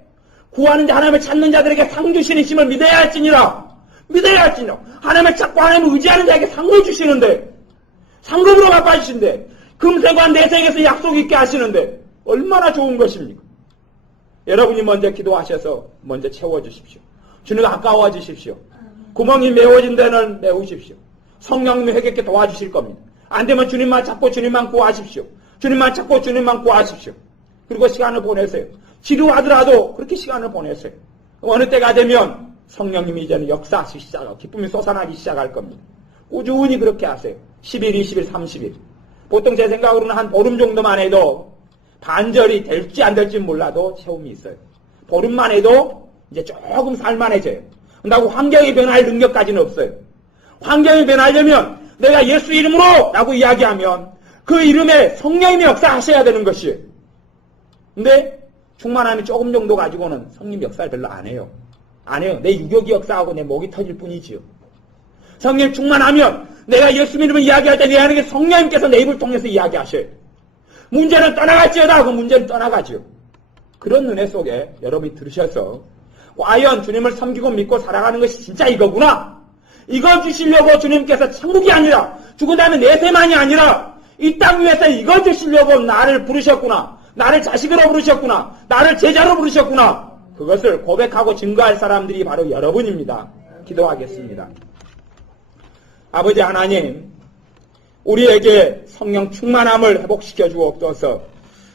구하는 자 하나님을 찾는 자들에게 상 주시는 을 믿어야 할지니라. 믿어야 할지니라. 하나님을 찾고 하나님을 의지하는 자에게 상을 주시는데, 상급으로 갚아주신데, 금생과 내생에서 약속 있게 하시는데 얼마나 좋은 것입니까? 여러분이 먼저 기도하셔서 먼저 채워주십시오. 주님과 가까워지십시오. 구멍이 메워진 데는 메우십시오. 성령님이 회개케 도와주실 겁니다. 안 되면 주님만 찾고 주님만 구하십시오. 주님만 찾고 주님만 구하십시오. 그리고 시간을 보내세요. 지루하더라도 그렇게 시간을 보내세요. 어느 때가 되면 성령님이 이제는 역사하시기 시작하고 기쁨이 솟아나기 시작할 겁니다. 꾸준히 그렇게 하세요. 10일, 20일, 30일. 보통 제 생각으로는 한 보름 정도만 해도 반절이 될지 안 될지 몰라도 체험이 있어요. 보름만 해도 이제 조금 살만해져요. 그런다고 환경이 변할 능력까지는 없어요. 환경이 변하려면 내가 예수 이름으로 라고 이야기하면 그 이름에 성령님이 역사하셔야 되는 것이에요. 근데 충만함이 조금 정도 가지고는 성령 역사를 별로 안 해요. 안 해요. 내 유격이 역사하고 내 목이 터질 뿐이지요. 성령 충만하면 내가 예수 이름을 이야기할 때 내 안에 성령님께서 내 입을 통해서 이야기하셔요. 문제는 떠나갈지어다 하고 문제는 떠나가지요. 그런 은혜 속에 여러분이 들으셔서 과연 주님을 섬기고 믿고 살아가는 것이 진짜 이거구나. 이거 주시려고 주님께서 천국이 아니라 죽은 다음에 내세만이 아니라 이 땅 위에서 이거 주시려고 나를 부르셨구나. 나를 자식으로 부르셨구나. 나를 제자로 부르셨구나. 그것을 고백하고 증거할 사람들이 바로 여러분입니다. 기도하겠습니다. 아버지 하나님, 우리에게 성령 충만함을 회복시켜 주옵소서.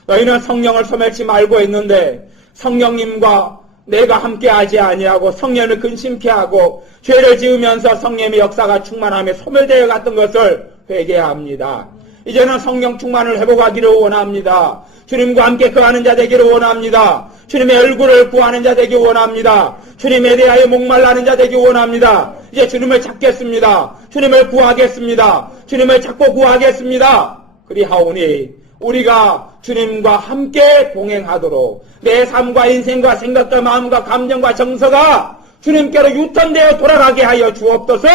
너희는 성령을 소멸치 말고 했는데 성령님과 내가 함께하지 아니하고 성령을 근심케 하고 죄를 지으면서 성령의 역사가 충만함에 소멸되어 갔던 것을 회개합니다. 이제는 성령 충만을 회복하기를 원합니다. 주님과 함께 거하는 자 되기를 원합니다. 주님의 얼굴을 구하는 자 되기 원합니다. 주님에 대하여 목말라는 자 되기 원합니다. 이제 주님을 찾겠습니다. 주님을 구하겠습니다. 주님을 찾고 구하겠습니다. 그리하오니 우리가 주님과 함께 동행하도록 내 삶과 인생과 생각과 마음과 감정과 정서가 주님께로 유턴되어 돌아가게 하여 주옵소서.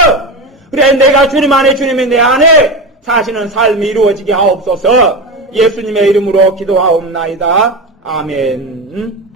그래 내가 주님 안에 주님이 내 안에 사시는 삶이 이루어지게 하옵소서. 예수님의 이름으로 기도하옵나이다. 아멘.